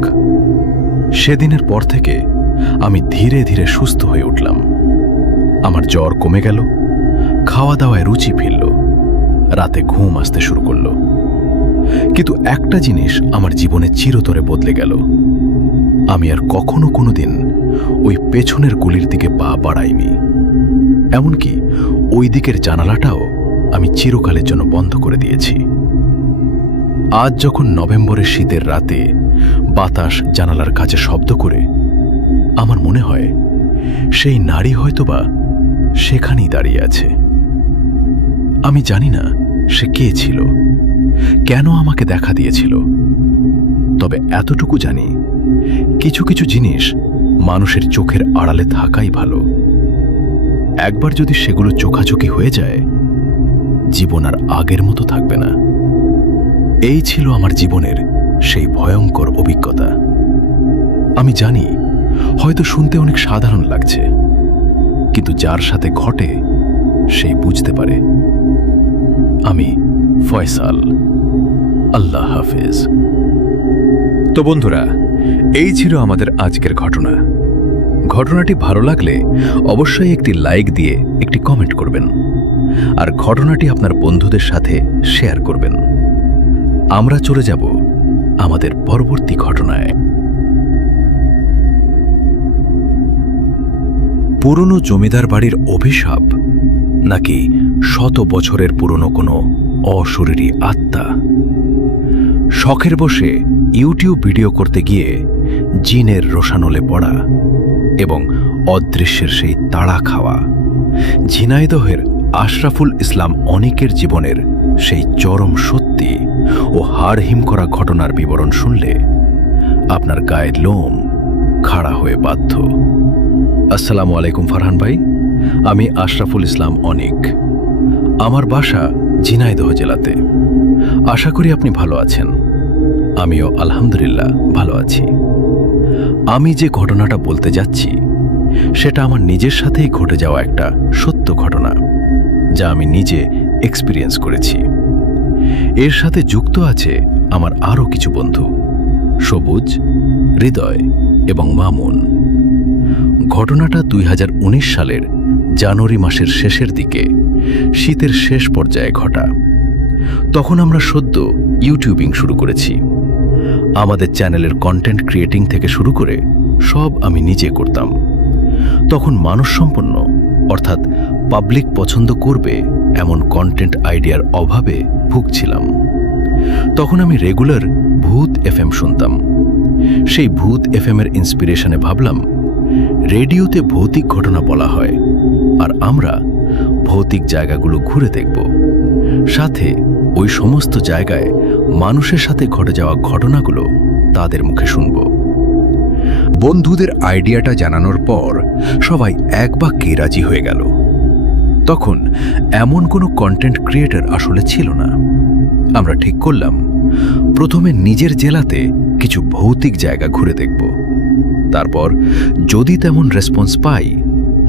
সেদিনের পর থেকে আমি ধীরে ধীরে সুস্থ হয়ে উঠলাম। আমার জ্বর কমে গেল, খাওয়া দাওয়ায় রুচি ফিরল, রাতে ঘুম আসতে শুরু করল। কিন্তু একটা জিনিস আমার জীবনে চিরতরে বদলে গেল। আমি আর কখনো কোনোদিন ওই পেছনের গলির দিকে পা বাড়াইনি। এমনকি ওই দিকের জানালাটাও আমি চিরকালের জন্য বন্ধ করে দিয়েছি। আজ যখন নভেম্বরের শীতের রাতে বাতাস জানালার কাছে শব্দ করে, আমার মনে হয় সেই নারী হয়তোবা সেখানেই দাঁড়িয়ে আছে। আমি জানি না সে কে ছিল, কেন আমাকে দেখা দিয়েছিল, তবে এতটুকু জানি কিছু কিছু জিনিস মানুষের চোখের আড়ালে থাকাই ভালো। একবার যদি সেগুলো চোখাচোখি হয়ে যায়, জীবন আর আগের মতো থাকবে না। এই ছিল আমার জীবনের সেই ভয়ঙ্কর অভিজ্ঞতা। আমি জানি হয়তো শুনতে অনেক সাধারণ লাগছে, কিন্তু যার সাথে ঘটে সেই বুঝতে পারে। আমি ফয়সাল। আল্লাহ হাফেজ। তো বন্ধুরা, এই ছিল আমাদের আজকের ঘটনা। ঘটনাটি ভালো লাগলে অবশ্যই একটি লাইক দিয়ে একটি কমেন্ট করবেন, আর ঘটনাটি আপনার বন্ধুদের সাথে শেয়ার করবেন। আমরা চলে যাব আমাদের পরবর্তী ঘটনায়। পুরনো জমিদার বাড়ির অভিশাপ, নাকি শত বছরের পুরনো কোনো অশরীরী আত্মা? শখের বসে ইউটিউব ভিডিও করতে গিয়ে জিনের রোশানলে পড়া এবং অদৃশ্যের সেই তাড়া খাওয়া, ঝিনাইদহের আশরাফুল ইসলাম অনিকের জীবনের সেই চরম সত্যি ও হাড়হিম করা ঘটনার বিবরণ শুনলে আপনার গায়ের লোম খাড়া হয়ে বাধ্য। আসসালামু আলাইকুম ফারহান ভাই, আমি আশরাফুল ইসলাম অনিক। আমার বাসা ঝিনাইদহ জেলাতে। আশা করি আপনি ভালো আছেন। আমিও আলহামদুলিল্লাহ ভালো আছি। আমি যে ঘটনাটা বলতে যাচ্ছি সেটা আমার নিজের সাথেই ঘটে যাওয়া একটা সত্য ঘটনা, যা আমি নিজে এক্সপিরিয়েন্স করেছি। এর সাথে যুক্ত আছে আমার আরও কিছু বন্ধু, সবুজ, হৃদয় এবং মামুন। ঘটনাটা 2019 সালের জানুয়ারি মাসের শেষের দিকে শীতের শেষ পর্যায়ে ঘটা। তখন আমরা সদ্য ইউটিউবিং শুরু করেছি। আমাদের চ্যানেলের কন্টেন্ট ক্রিয়েটিং থেকে শুরু করে সব আমি নিজে করতাম। তখন মানসসম্পন্ন অর্থাৎ পাবলিক পছন্দ করবে এমন কন্টেন্ট আইডিয়ার অভাবে ভুগছিলাম। তখন আমি রেগুলার ভূত এফএম শুনতাম। সেই ভূত এফএমের ইন্সপিরেশনে ভাবলাম, রেডিওতে ভৌতিক ঘটনা বলা হয়, আর আমরা ভৌতিক জায়গাগুলো ঘুরে দেখব, সাথে ওই সমস্ত জায়গায় মানুষের সাথে ঘটে যাওয়া ঘটনাগুলো তাদের মুখে শুনব। বন্ধুদের আইডিয়াটা জানানোর পর সবাই এক বাক্যে রাজি হয়ে গেল। তখন এমন কোনো কন্টেন্ট ক্রিয়েটর আসলে ছিল না। আমরা ঠিক করলাম, প্রথমে নিজের জেলাতে কিছু ভৌতিক জায়গা ঘুরে দেখব, তারপর যদি তেমন রেসপন্স পাই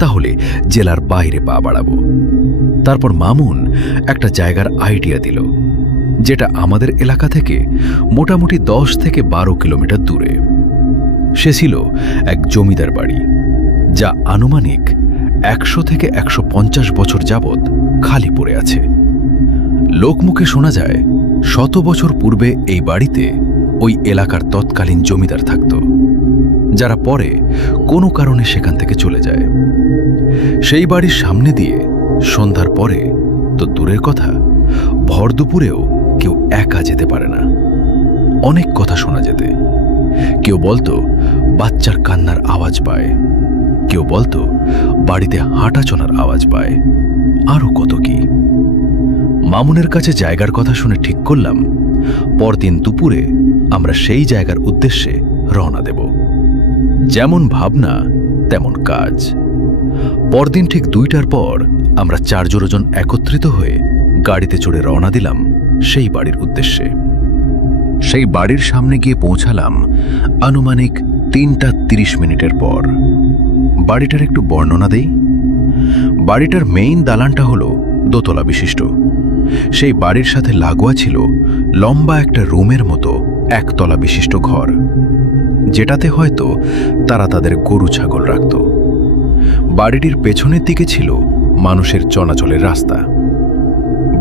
তাহলে জেলার বাইরে পা বাড়াবো। তারপর মামুন একটা জায়গার আইডিয়া দিল, যেটা আমাদের এলাকা থেকে মোটামুটি 10 থেকে 12 কিলোমিটার দূরে। সে ছিল এক জমিদার বাড়ি, যা আনুমানিক 100 থেকে 150 বছর যাবৎ খালি পড়ে আছে। লোকমুখে শোনা যায়, 100 বছর পূর্বে এই বাড়িতে ওই এলাকার তৎকালীন জমিদার থাকত, যারা পরে কোনো কারণে সেখান থেকে চলে যায়। সেই বাড়ির সামনে দিয়ে সন্ধ্যার পরে তো দূরের কথা, ভর দুপুরেও কেউ একা যেতে পারে না। অনেক কথা শোনা যেতে। কেউ বলতো বাচ্চার কান্নার আওয়াজ পায়, কেউ বলতো বাড়িতে হাঁটা চলার আওয়াজ পায়, আরও কত কি। মামুনের কাছে জায়গার কথা শুনে ঠিক করলাম, পরদিন দুপুরে আমরা সেই জায়গার উদ্দেশ্যে রওনা দেব। যেমন ভাবনা তেমন কাজ। পরদিন ঠিক 2টার পর আমরা 4 জন একত্রিত হয়ে গাড়িতে চড়ে রওনা দিলাম সেই বাড়ির উদ্দেশ্যে। সেই বাড়ির সামনে গিয়ে পৌঁছালাম আনুমানিক 3টা 30 পর। বাড়িটার একটু বর্ণনা দেই। বাড়িটার মেইন দালানটা হলো দোতলা বিশিষ্ট। সেই বাড়ির সাথে লাগোয়া ছিল লম্বা একটা রুমের মতো একতলা বিশিষ্ট ঘর, যেটাতে হয়তো তারা তাদের গরু ছাগল রাখত। বাড়িটির পেছনের দিকে ছিল মানুষের চলাচলের রাস্তা।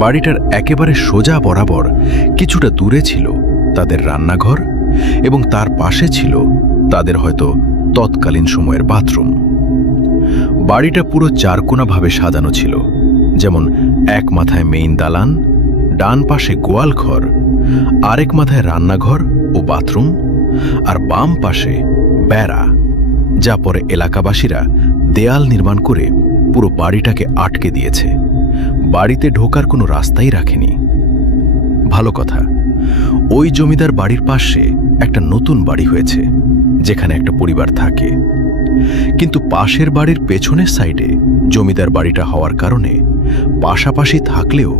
বাড়িটার একেবারে সোজা বরাবর কিছুটা দূরে ছিল তাদের রান্নাঘর, এবং তার পাশে ছিল তাদের হয়তো তৎকালীন সময়ের বাথরুম। বাড়িটা পুরো চারকোনাভাবে সাজানো ছিল, যেমন এক মাথায় মেইন দালান, ডান পাশে গোয়াল ঘর, আরেক মাথায় রান্নাঘর ও বাথরুম, আর বাম পাশে বেড়া, যা পরে এলাকাবাসীরা দেয়াল নির্মাণ করে পুরো বাড়িটাকে আটকে দিয়েছে। বাড়িতে ঢোকার কোনো রাস্তাই রাখেনি। ভালো কথা, ওই জমিদার বাড়ির পাশে একটা নতুন বাড়ি হয়েছে, যেখানে একটা পরিবার থাকে। কিন্তু পাশের বাড়ির পেছনের সাইডে জমিদার বাড়িটা হওয়ার কারণে পাশাপাশি থাকলেও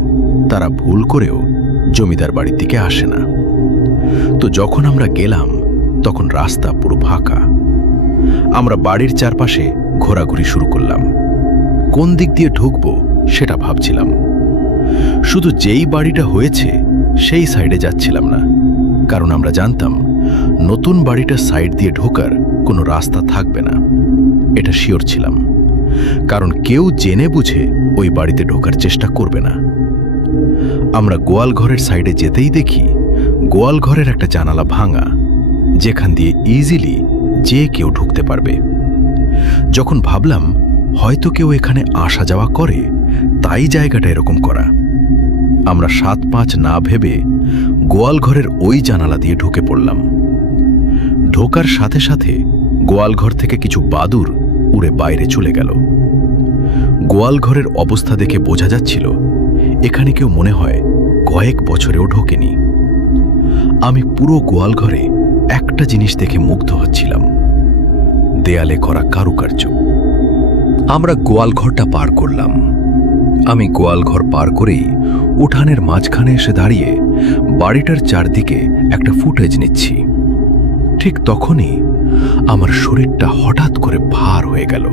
তারা ভুল করেও জমিদার বাড়ির দিকে আসে না। তো যখন আমরা গেলাম তখন রাস্তা পুরো ফাঁকা। আমরা বাড়ির চারপাশে ঘোরাঘুরি শুরু করলাম। কোন দিক দিয়ে ঢুকবো সেটা ভাবছিলাম। শুধু যেই বাড়িটা হয়েছে সেই সাইডে যাচ্ছিলাম না, কারণ আমরা জানতাম নতুন বাড়িটার সাইড দিয়ে ঢোকার কোনো রাস্তা থাকবে না। এটা শিওর ছিলাম, কারণ কেউ জেনে বুঝে ওই বাড়িতে ঢোকার চেষ্টা করবে না। আমরা গোয়াল ঘরের সাইডে যেতেই দেখি গোয়াল ঘরের একটা জানালা ভাঙা, যেখান দিয়ে ইজিলি যে কেউ ঢুকতে পারবে। যখন ভাবলাম হয়তো কেউ এখানে আসা যাওয়া করে, তাই জায়গাটা এরকম করা, আমরা 7-5 না ভেবে গোয়াল ঘরের ওই জানালা দিয়ে ঢুকে পড়লাম। ঢোকার সাথে সাথে গোয়াল ঘর থেকে কিছু বাদুড় উড়ে বাইরে চলে গেল। গোয়াল ঘরের অবস্থা দেখে বোঝা যাচ্ছিল এখানে কেউ মনে হয় কয়েক বছরেও ঢোকেনি। আমি পুরো গোয়াল ঘরে একটা জিনিস দেখে মুগ্ধ হচ্ছিলাম, দেয়ালে করা কারুকার্য। আমরা গোয়াল ঘরটা পার করলাম। আমি গোয়াল ঘর পার করেই উঠানের মাঝখানে এসে দাঁড়িয়ে বাড়িটার চারদিকে একটা ফুটেজ নিচ্ছি। ঠিক তখনই আমার শরীরটা হঠাৎ করে ভার হয়ে গেল।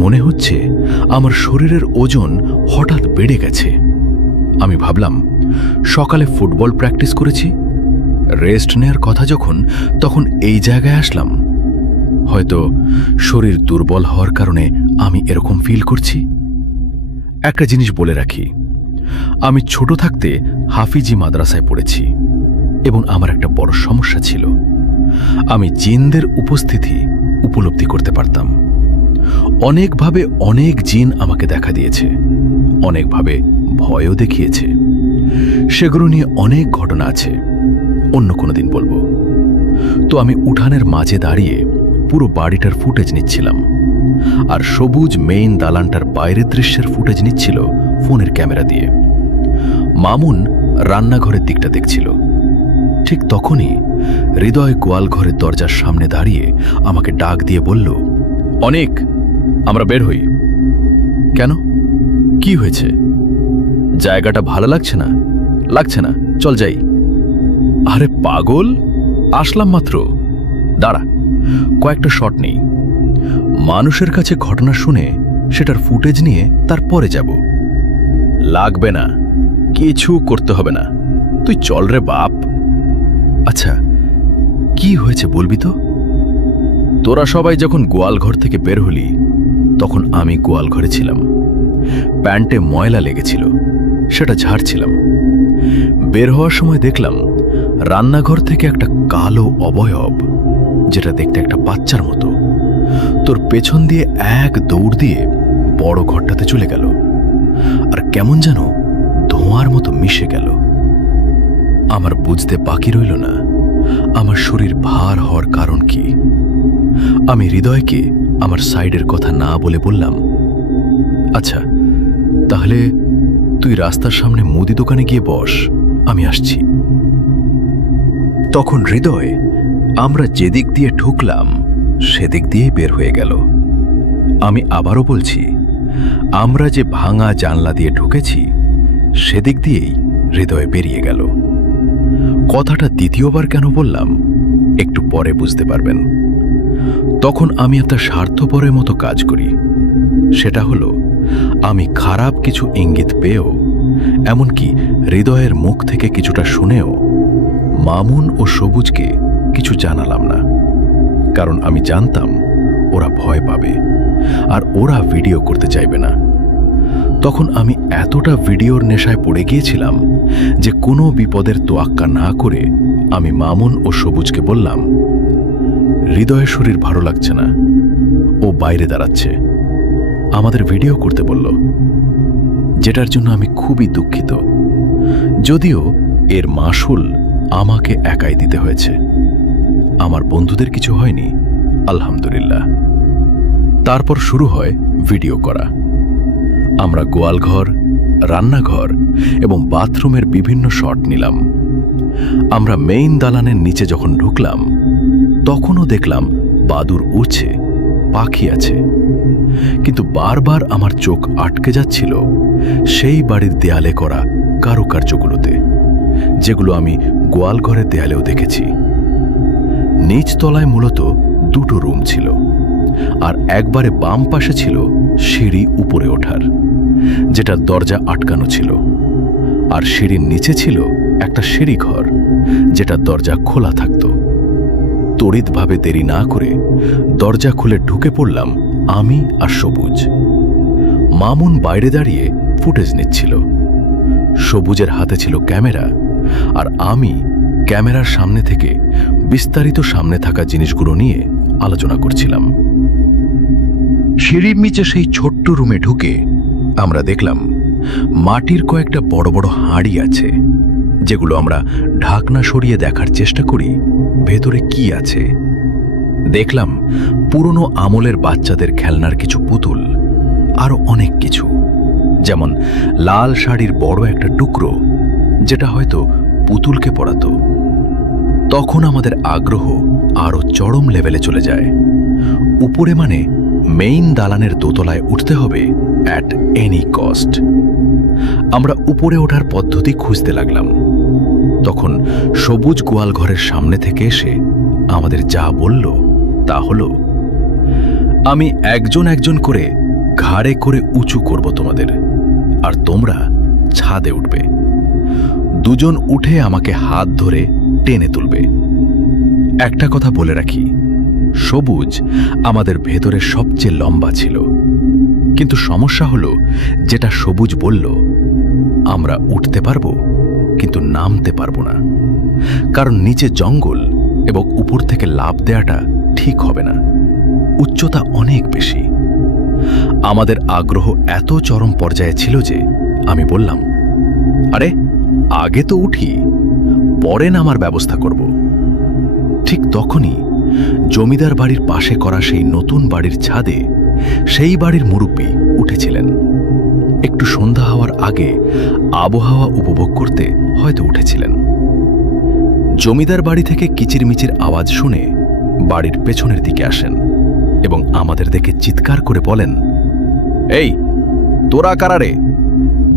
মনে হচ্ছে আমার শরীরের ওজন হঠাৎ বেড়ে গেছে। আমি ভাবলাম সকালে ফুটবল প্র্যাকটিস করেছি, রেস্ট নেয়ার কথা যখন, তখন এই জায়গায় আসলাম। হয়তো শরীর দুর্বল হওয়ার কারণে আমি এরকম ফিল করছি। একটা জিনিস বলে রাখি, আমি ছোট থাকতে হাফিজি মাদ্রাসায় পড়েছি এবং আমার একটা বড় সমস্যা ছিল। আমি জিনদের উপস্থিতি উপলব্ধি করতে পারতাম। অনেকভাবে অনেক জিন আমাকে দেখা দিয়েছে, অনেকভাবে ভয়ও দেখিয়েছে। সেগুলো নিয়ে অনেক ঘটনা আছে, অন্য কোনো দিন বলবো। তো আমি উঠানের মাঝে দাঁড়িয়ে পুরো বাড়িটার ফুটেজ নিচ্ছিলাম, আর সবুজ মেইন দালানটার বাইরের দৃশ্যের ফুটেজ নিচ্ছিল ফোনের ক্যামেরা দিয়ে। মামুন রান্নাঘরের দিকটা দেখছিল। ঠিক তখনই হৃদয় গোয়ালঘরের দরজার সামনে দাঁড়িয়ে আমাকে ডাক দিয়ে বলল, অনেক, আমরা বের হই। কেন, কি হয়েছে? জায়গাটা ভালো লাগছে না? লাগছে না, চল যাই। আরে পাগল, আসলাম মাত্র, দাঁড়া, কয়েকটা শট নেই। মানুষের কাছে ঘটনা শুনে সেটার ফুটেজ নিয়ে তারপরে যাব। লাগবে না, কিছু করতে হবে না, তুই চল রে বাপ। আচ্ছা, কি হয়েছে বলবি তো? তোরা সবাই যখন গোয়ালঘর থেকে বের হলি তখন আমি গোয়ালঘরে ছিলাম। প্যান্টে ময়লা লেগেছিল, সেটা ঝাড়ছিলাম। বের হওয়ার সময় দেখলাম রান্নাঘর থেকে একটা কালো অবয়ব, যেটা দেখতে একটা বাচ্চার মতো, তোর পেছন দিয়ে এক দৌড় দিয়ে বড় ঘরটাতে চলে গেল, আর কেমন যেন ধোঁয়ার মতো মিশে গেল। আমার বুঝতে বাকি রইল না আমার শরীর ভার হওয়ার কারণ কি। আমি হৃদয়কে আমার সাইডের কথা না বলে বললাম, আচ্ছা তাহলে তুই রাস্তার সামনে মুদি দোকানে গিয়ে বস, আমি আসছি। তখন হৃদয় আমরা যেদিক দিয়ে ঢুকলাম সেদিক দিয়েই বের হয়ে গেল। আমি আবারও বলছি, আমরা যে ভাঙা জানলা দিয়ে ঢুকেছি সেদিক দিয়েই হৃদয় বেরিয়ে গেল। কথাটা দ্বিতীয়বার কেন বললাম একটু পরে বুঝতে পারবেন। তখন আমি একটা স্বার্থপরের মতো কাজ করি, সেটা হলো আমি খারাপ কিছু ইঙ্গিত পেয়েও, এমনকি হৃদয়ের মুখ থেকে কিছুটা শুনেও মামুন ও সবুজকে কিছু জানালাম না, কারণ আমি জানতাম ওরা ভয় পাবে আর ওরা ভিডিও করতে চাইবে না। তখন আমি এতটা ভিডিওর নেশায় পড়ে গিয়েছিলাম যে কোনো বিপদের তোয়াক্কা না করে আমি মামুন ও সবুজকে বললাম, হৃদয়ের শরীর ভালো লাগছে না, ও বাইরে দাঁড়াচ্ছে, আমাদের ভিডিও করতে বলল, যেটার জন্য আমি খুবই দুঃখিত, যদিও এর মাসুল আমাকে একাই দিতে হয়েছে। আমার বন্ধুদের কিছু হয়নি, আলহামদুলিল্লাহ। তারপর শুরু হয় ভিডিও করা। আমরা গোয়ালঘর, রান্নাঘর এবং বাথরুমের বিভিন্ন শট নিলাম। আমরা মেইন দালানের নিচে যখন ঢুকলাম তখনও দেখলাম বাদুর উড়ছে, পাখি আছে, কিন্তু বারবার আমার চোখ আটকে যাচ্ছিল সেই বাড়ির দেয়ালে করা কারুকার্যগুলোতে, যেগুলো আমি গোয়ালঘরের দেয়ালেও দেখেছি। নিচ তলায় মূলত দুটো রুম ছিল, আর একবারে বাম পাশে ছিল সিঁড়ি উপরে ওঠার, যেটার দরজা আটকানো ছিল, আর সিঁড়ির নিচে ছিল একটা সিঁড়িঘর যেটার দরজা খোলা থাকত। তড়িৎভাবে দেরি না করে দরজা খুলে ঢুকে পড়লাম আমি আর সবুজ। মামুন বাইরে দাঁড়িয়ে ফুটেজ নিচ্ছিল, সবুজের হাতে ছিল ক্যামেরা, আর আমি ক্যামেরার সামনে থেকে বিস্তারিত সামনে থাকা জিনিসগুলো নিয়ে আলোচনা করছিলাম। সিঁড়ির নিচে সেই ছোট্ট রুমে ঢুকে আমরা দেখলাম মাটির কয়েকটা বড় বড় হাঁড়ি আছে, যেগুলো আমরা ঢাকনা সরিয়ে দেখার চেষ্টা করি ভেতরে কি আছে। দেখলাম পুরনো আমলের বাচ্চাদের খেলনার কিছু পুতুল, আরো অনেক কিছু, যেমন লাল শাড়ির বড় একটা টুকরো, যেটা হয়তো পুতুলকে পরাতো। তখন আমাদের আগ্রহ আরো চরম লেভেলে চলে যায়। উপরে মানে মেইন দালানের দোতলায় উঠতে হবে অ্যাট এনি কস্ট। আমরা উপরে ওঠার পদ্ধতি খুঁজতে লাগলাম। তখন সবুজ গোয়ালঘরের সামনে থেকে এসে আমাদের যা বলল তা হলো, আমি একজন একজন করে ঘাড়ে করে উঁচু করব তোমাদের, আর তোমরা ছাদে উঠবে। দুজন উঠে আমাকে হাত ধরে টেনে তুলবে। একটা কথা বলে রাখি, সবুজ আমাদের ভেতরে সবচেয়ে লম্বা ছিল, কিন্তু সমস্যা হলো যেটা সবুজ বলল, আমরা উঠতে পারবো কিন্তু নামতে পারবো না, কারণ নিচে জঙ্গল এবং উপর থেকে লাফ দেওয়াটা ঠিক হবে না, উচ্চতা অনেক বেশি। আমাদের আগ্রহ এত চরম পর্যায়ে ছিল যে আমি বললাম, আরে আগে তো উঠি, পরে নামার ব্যবস্থা করব। ঠিক তখনই জমিদার বাড়ির পাশে করা সেই নতুন বাড়ির ছাদে সেই বাড়ির মুরব্বি উঠেছিলেন। একটু সন্ধ্যা হওয়ার আগে আবহাওয়া উপভোগ করতে হয়তো উঠেছিলেন। জমিদার বাড়ি থেকে কিচিরমিচির আওয়াজ শুনে বাড়ির পেছনের দিকে আসেন এবং আমাদের দেখে চিৎকার করে বলেন, এই তোরা কারারে,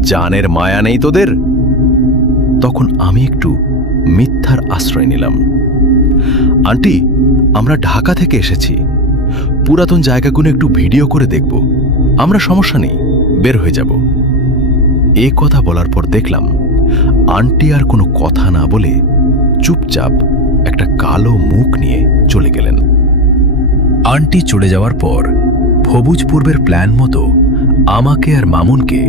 জানের মায়া নেই তোদের? তখন আমি একটু মিথ্যার আশ্রয় নিলাম। আন্টি, আমরা ঢাকা থেকে এসেছি, পুরাতন জায়গাগুলো একটু ভিডিও করে দেখব, আমরা সমস্যা নেই, বের হয়ে যাব। এ কথা বলার পর দেখলাম আন্টি আর কোনো কথা না বলে চুপচাপ একটা কালো মুখ নিয়ে চলে গেলেন। আন্টি চলে যাওয়ার পর সবুজ পূর্বের প্ল্যান মতো আমাকে আর মামুনকে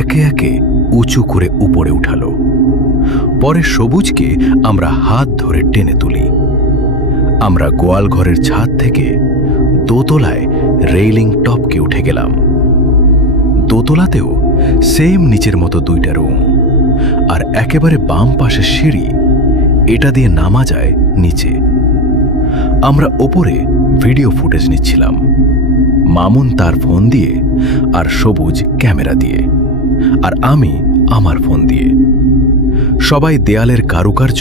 একে একে উঁচু করে উপরে উঠালো। পরে সবুজকে আমরা হাত ধরে টেনে তুলি। আমরা গোয়াল ঘরের ছাদ থেকে দোতলায় রেইলিং টপকে উঠে গেলাম। দোতলাতেও সেম নিচের মতো দুইটা রুম, আর একেবারে বাম পাশে সিঁড়ি, এটা দিয়ে নামা যায় নিচে। আমরা ওপরে ভিডিও ফুটেজ নিচ্ছিলাম, মামুন তার ফোন দিয়ে আর সবুজ ক্যামেরা দিয়ে, আর আমি আমার ফোন দিয়ে। সবাই দেয়ালের কারুকার্য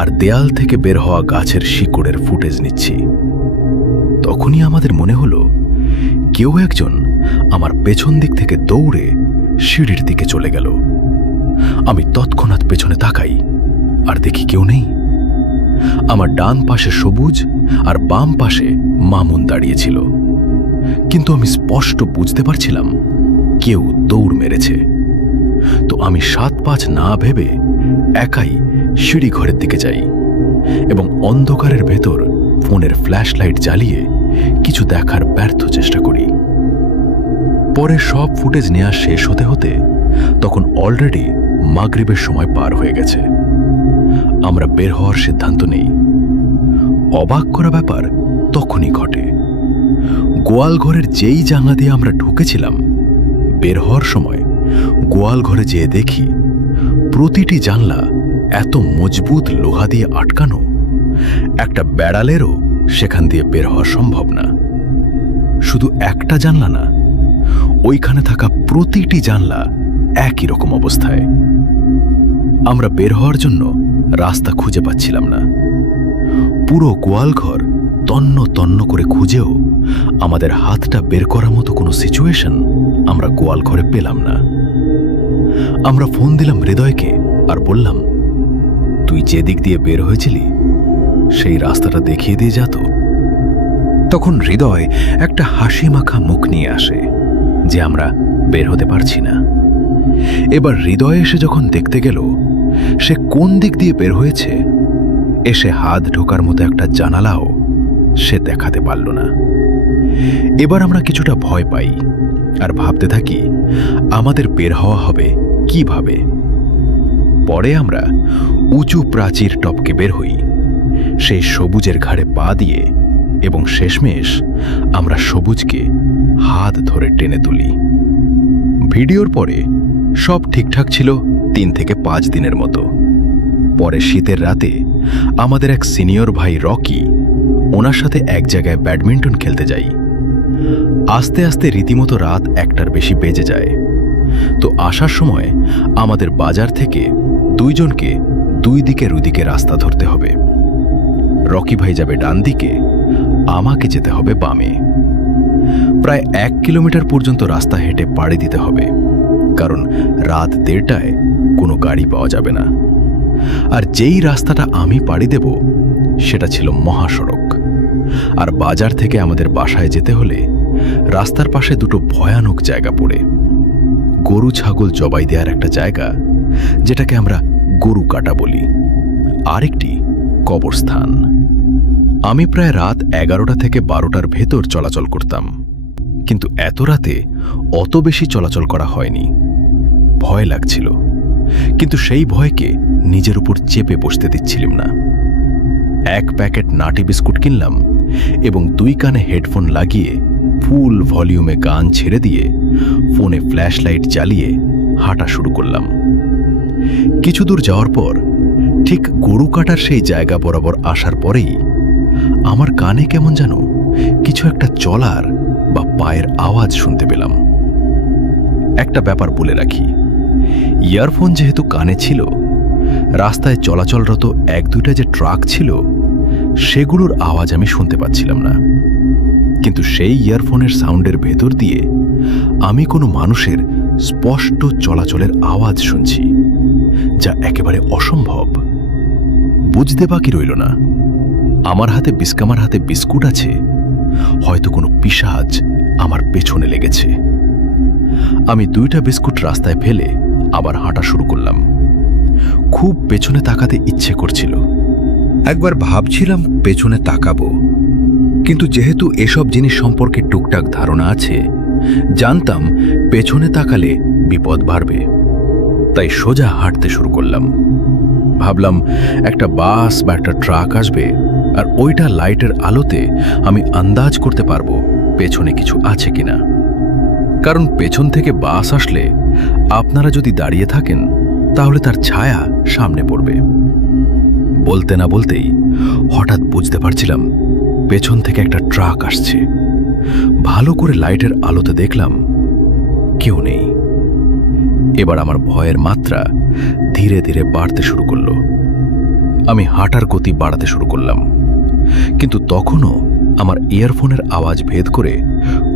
আর দেয়াল থেকে বের হওয়া গাছের শিকড়ের ফুটেজ নিচ্ছি। তখনই আমাদের মনে হলো কেউ একজন আমার পেছন দিক থেকে দৌড়ে সিঁড়ির দিকে চলে গেল। আমি তৎক্ষণাৎ পেছনে তাকাই আর দেখি কেউ নেই। আমার ডান পাশে সবুজ আর বাম পাশে মামুন দাঁড়িয়েছিল, কিন্তু আমি স্পষ্ট বুঝতে পারছিলাম কেউ দৌড় মেরেছে। তো আমি 7-5 না ভেবে একাই সিঁড়ি ঘরের দিকে যাই এবং অন্ধকারের ভেতর ফোনের ফ্ল্যাশ লাইট জ্বালিয়ে কিছু দেখার ব্যর্থ চেষ্টা করি। পরে সব ফুটেজ নেওয়া শেষ হতে হতে তখন অলরেডি মাগরিবের সময় পার হয়ে গেছে। আমরা বের হওয়ার সিদ্ধান্ত নেই। অবাক করা ব্যাপার তখনই ঘটে। গোয়াল ঘরের যেই জানলা দিয়ে আমরা ঢুকেছিলাম, বের হওয়ার সময় গোয়াল ঘরে যেয়ে দেখি প্রতিটি জানলা এত মজবুত লোহা দিয়ে আটকানো, একটা বেড়ালেরও সেখান দিয়ে বের হওয়া সম্ভব না। শুধু একটা জানলা না, ওইখানে থাকা প্রতিটি জানলা একই রকম অবস্থায়। আমরা বের হওয়ার জন্য রাস্তা খুঁজে পাচ্ছিলাম না। পুরো গোয়ালঘর তন্ন তন্ন করে খুঁজেও আমাদের হাতটা বের করার মতো কোনো সিচুয়েশন আমরা গোয়ালঘরে পেলাম না। আমরা ফোন দিলাম হৃদয়কে আর বললাম, তুই যে দিক দিয়ে বের হয়েছিলি সেই রাস্তাটা দেখিয়ে দিয়ে যা তো। তখন হৃদয় একটা হাসি মাখা মুখ নিয়ে আসে যে আমরা বের হতে পারছি না। এবার হৃদয় এসে যখন দেখতে গেল সে কোন দিক দিয়ে বের হয়েছে, এসে হাত ঢোকার মতো একটা জানালাও সে দেখাতে পারল না। এবার আমরা কিছুটা ভয় পাই আর ভাবতে থাকি আমাদের বের হওয়া হবে কিভাবে। পরে আমরা উঁচু প্রাচীর টপকে বের হই, সেই সবুজের ঘাড়ে পা দিয়ে, এবং শেষমেশ আমরা সবুজকে হাত ধরে টেনে তুলি। ভিডিওর পরে সব ঠিকঠাক ছিল 3 থেকে 5 দিনের মতো। পরে শীতের রাতে আমাদের এক সিনিয়র ভাই রকি, ওনার সাথে এক জায়গায় ব্যাডমিন্টন খেলতে যাই। আস্তে আস্তে রীতিমতো রাত 1টার বেশি বেজে যায়। তো আসার সময় আমাদের বাজার থেকে দুইজনকে দুই দিকে রাস্তা ধরতে হবে। রকি ভাই যাবে ডান দিকে, আমাকে যেতে হবে বামে। প্রায় 1 কিলোমিটার পর্যন্ত রাস্তা হেঁটে পাড়ি দিতে হবে, কারণ রাত 1:30টায় কোনো গাড়ি পাওয়া যাবে না। আর যেই রাস্তাটা আমি পাড়ি দেব সেটা ছিল মহাসড়ক। আর বাজার থেকে আমাদের বাসায় যেতে হলে রাস্তার পাশে দুটো ভয়ানক জায়গা পড়ে। গরু ছাগল জবাই দেওয়ার একটা জায়গা, যেটাকে আমরা গরু কাটা বলি, আরেকটি কবরস্থান। আমি প্রায় রাত 11টা থেকে 12টার ভেতর চলাচল করতাম, কিন্তু এত রাতে অত বেশি চলাচল করা হয়নি। ভয় লাগছিল, কিন্তু সেই ভয়কে নিজের উপর চেপে বসতে দিচ্ছিলাম না। 1 প্যাকেট নাটি বিস্কুট কিনলাম এবং 2 কানে হেডফোন লাগিয়ে ফুল ভলিউমে গান ছেড়ে দিয়ে ফোনে ফ্ল্যাশ লাইট জ্বালিয়ে হাঁটা শুরু করলাম। কিছু দূর যাওয়ার পর ঠিক গরু কাটার সেই জায়গা বরাবর আসার পরেই আমার কানে কেমন যেন কিছু একটা চলার বা পায়ের আওয়াজ শুনতে পেলাম। একটা ব্যাপার বলে রাখি, ইয়ারফোন যেহেতু কানে ছিল, রাস্তায় চলাচলরত 1-2টা যে ট্রাক ছিল সেগুলোর আওয়াজ আমি শুনতে পাচ্ছিলাম না। কিন্তু সেই ইয়ারফোনের সাউন্ডের ভেতর দিয়ে আমি কোনো মানুষের স্পষ্ট চলাচলের আওয়াজ শুনছি, যা একেবারে অসম্ভব। বুঝতে বাকি রইল না, আমার হাতে বিস্কুট আছে, হয়তো কোনো পিশাচ আমার পেছনে লেগেছে। আমি 2টা বিস্কুট রাস্তায় ফেলে আবার হাঁটা শুরু করলাম। খুব পেছনে তাকাতে ইচ্ছে করছিল। একবার ভাবছিলাম পেছনে তাকাবো, কিন্তু যেহেতু এসব জিনিস সম্পর্কে টুকটাক ধারণা আছে, জানতাম পেছনে তাকালে বিপদ বাড়বে। তাই সোজা হাঁটতে শুরু করলাম। ভাবলাম একটা বাস বা একটা ট্রাক আসবে, আর ওইটা লাইটের আলোতে আমি আন্দাজ করতে পারবো পেছনে কিছু আছে কিনা। কারণ পেছন থেকে বাস আসলে আপনারা যদি দাঁড়িয়ে থাকেন তাহলে তার ছায়া সামনে পড়বে। বলতে না বলতেই হঠাৎ বুঝতে পারছিলাম পেছন থেকে একটা ট্রাক আসছে। ভালো করে লাইটের আলোতে দেখলাম কেউ নেই। এবার আমার ভয়ের মাত্রা ধীরে ধীরে বাড়তে শুরু করলো। আমি হাঁটার গতি বাড়াতে শুরু করলাম, কিন্তু তখনও আমার ইয়ারফোনের আওয়াজ ভেদ করে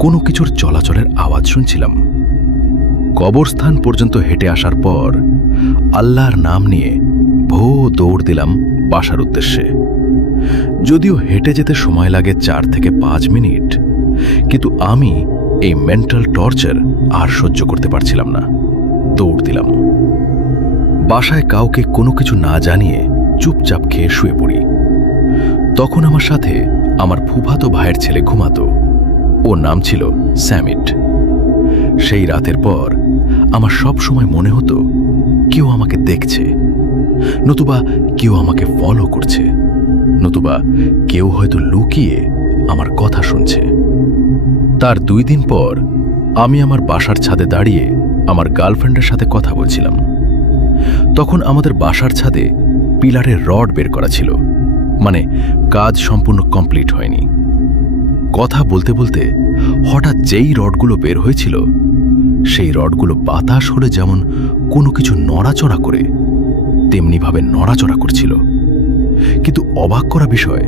কোনো কিছুর চলাচলের আওয়াজ শুনছিলাম। কবরস্থান পর্যন্ত হেঁটে আসার পর আল্লাহর নাম নিয়ে ভো দৌড় দিলাম বাসার উদ্দেশ্যে। যদিও হেঁটে যেতে সময় লাগে 4 থেকে 5 মিনিট, কিন্তু আমি এই মেন্টাল টর্চার আর সহ্য করতে পারছিলাম না। দৌড় দিলাম। বাসায় কাউকে কোনো কিছু না জানিয়ে চুপচাপ খেয়ে শুয়ে পড়ি। তখন আমার সাথে আমার ফুফাতো ভাইয়ের ছেলে ঘুমাতো। ওর নাম ছিল স্যামিট। সেই রাতের পর আমার সব সময় মনে হতো কেউ আমাকে দেখছে, নতুবা কেউ আমাকে ফলো করছে, নতুবা কেউ হয়তো লুকিয়ে আমার কথা শুনছে। তার 2 দিন পর আমি আমার বাসার ছাদে দাঁড়িয়ে আমার গার্লফ্রেন্ডের সাথে কথা বলছিলাম। তখন আমাদের বাসার ছাদে পিলারের রড বের করা ছিল, মানে কাজ সম্পূর্ণ কমপ্লিট হয়নি। কথা বলতে বলতে হঠাৎ যেই রডগুলো বের হয়েছিল, সেই রডগুলো বাতাস হলে যেমন কোনো কিছু নড়াচড়া করে তেমনিভাবে নড়াচড়া করছিল। কিন্তু অবাক করা বিষয়,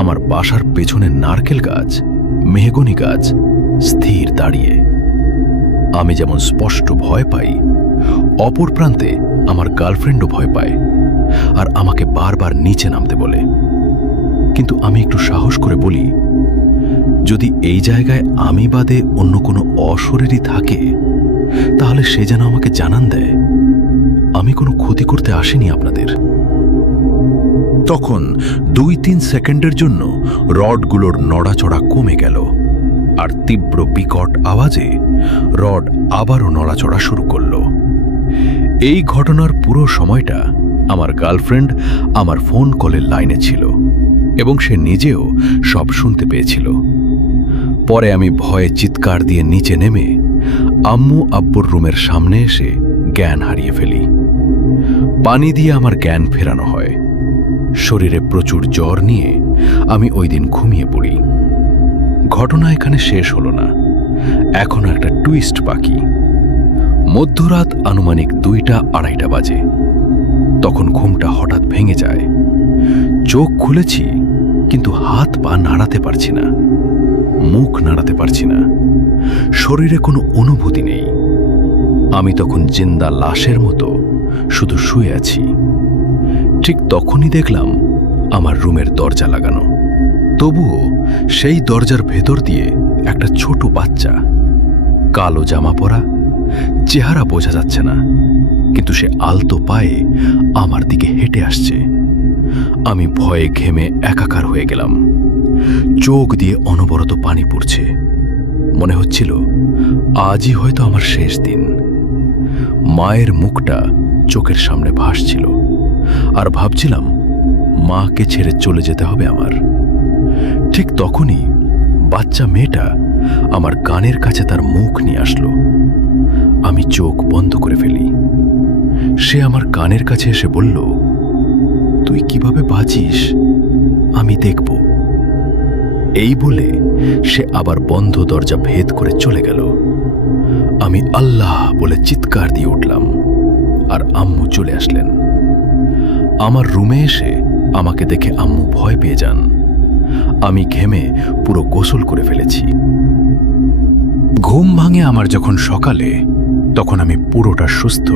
আমার বাসার পেছনে নারকেল গাছ, মেহগনি গাছ স্থির দাঁড়িয়ে। আমি যেমন স্পষ্ট ভয় পাই, অপর প্রান্তে আমার গার্লফ্রেন্ডও ভয় পায় আর আমাকে বারবার নিচে নামতে বলে। কিন্তু আমি একটু সাহস করে বলি, যদি এই জায়গায় আমি বাদে অন্য কোনো অশরীরী থাকে তাহলে সে যেন আমাকে জানান দেয়, আমি কোনো ক্ষতি করতে আসিনি আপনাদের। তখন 2-3 সেকেন্ডের জন্য রডগুলোর নড়াচড়া কমে গেল, আর তীব্র বিকট আওয়াজে রড আবারও নড়াচড়া শুরু করল। এই ঘটনার পুরো সময়টা আমার গার্লফ্রেন্ড আমার ফোন কলের লাইনে ছিল এবং সে নিজেও সব শুনতে পেয়েছিল। পরে আমি ভয়ে চিৎকার দিয়ে নিচে নেমে আম্মু আব্বুর রুমের সামনে এসে জ্ঞান হারিয়ে ফেলি। পানি দিয়ে আমার জ্ঞান ফেরানো হয়। শরীরে প্রচুর জ্বর নিয়ে আমি ওই দিন ঘুমিয়ে পড়ি। ঘটনা এখানে শেষ হলো না, এখনো একটা টুইস্ট বাকি। মধ্যরাত আনুমানিক 2টা-2:30 বাজে। তখন ঘুমটা হঠাৎ ভেঙে যায়। চোখ খুলেছি, কিন্তু হাত পা নাড়াতে পারছি না, মুখ নাড়াতে পারছি না, শরীরে কোনো অনুভূতি নেই। আমি তখন জিন্দা লাশের মতো শুধু শুয়ে আছি। ঠিক তখনই দেখলাম আমার রুমের দরজা লাগানো। তবুও সেই দরজার ভেতর দিয়ে একটা ছোট বাচ্চা, কালো জামা পরা, চেহারা বোঝা যাচ্ছে না, কিন্তু সে আলতো পায়ে আমার দিকে হেঁটে আসছে। আমি ভয়ে ঘেমে একাকার হয়ে গেলাম। চোখ দিয়ে অনবরত পানি পড়ছে। মনে হচ্ছিল আজই হয়তো আমার শেষ দিন। মায়ের মুখটা চোখের সামনে ভাসছিল, আর ভাবছিলাম মাকে ছেড়ে চলে যেতে হবে আমার। ঠিক তখনই বাচ্চা মেয়েটা আমার কানের কাছে তার মুখ নিয়ে আসলো। আমি চোখ বন্ধ করে ফেলি। সে আমার কানের কাছে এসে বলল, তুই কিভাবে বাঁচিস আমি দেখব। এই বলে সে আবার বন্ধ দরজা ভেদ করে চলে গেল। আমি আল্লাহ বলে চিৎকার দিয়ে উঠলাম, আর আম্মু চলে আসলেন। আমার রুমে এসে আমাকে দেখে আম্মু ভয় পেয়ে যান। আমি ঘেমে পুরো গোসল করে ফেলেছি। ঘুম ভাঙে আমার যখন সকালে, তখন আমি পুরোটা সুস্থ,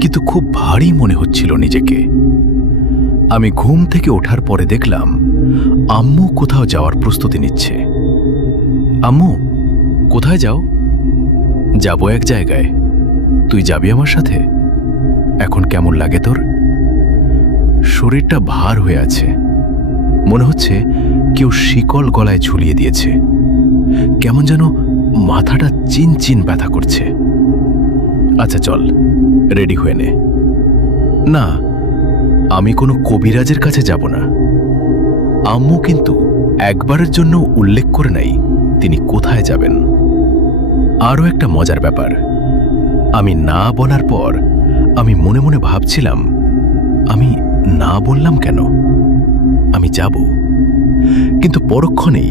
কিন্তু খুব ভারী মনে হচ্ছিল নিজেকে। আমি ঘুম থেকে ওঠার পরে দেখলাম আম্মু কোথাও যাওয়ার প্রস্তুতি নিচ্ছে। আম্মু, কোথায় যাও? যাব এক জায়গায়, তুই যাবি আমার সাথে? এখন কেমন লাগে তোর? শরীরটা ভার হয়ে আছে, মনে হচ্ছে কেউ শিকল গলায় ঝুলিয়ে দিয়েছে। কেমন যেন মাথাটা চিনচিন ব্যথা করছে। আচ্ছা চল, রেডি হয়ে নে। না, আমি কোনো কবিরাজের কাছে যাব না। আম্মু কিন্তু একবারের জন্য উল্লেখ করে নাই তিনি কোথায় যাবেন। আরও একটা মজার ব্যাপার, আমি না বলার পর আমি মনে মনে ভাবছিলাম, আমি না বললাম কেন? আমি যাব। কিন্তু পরক্ষণেই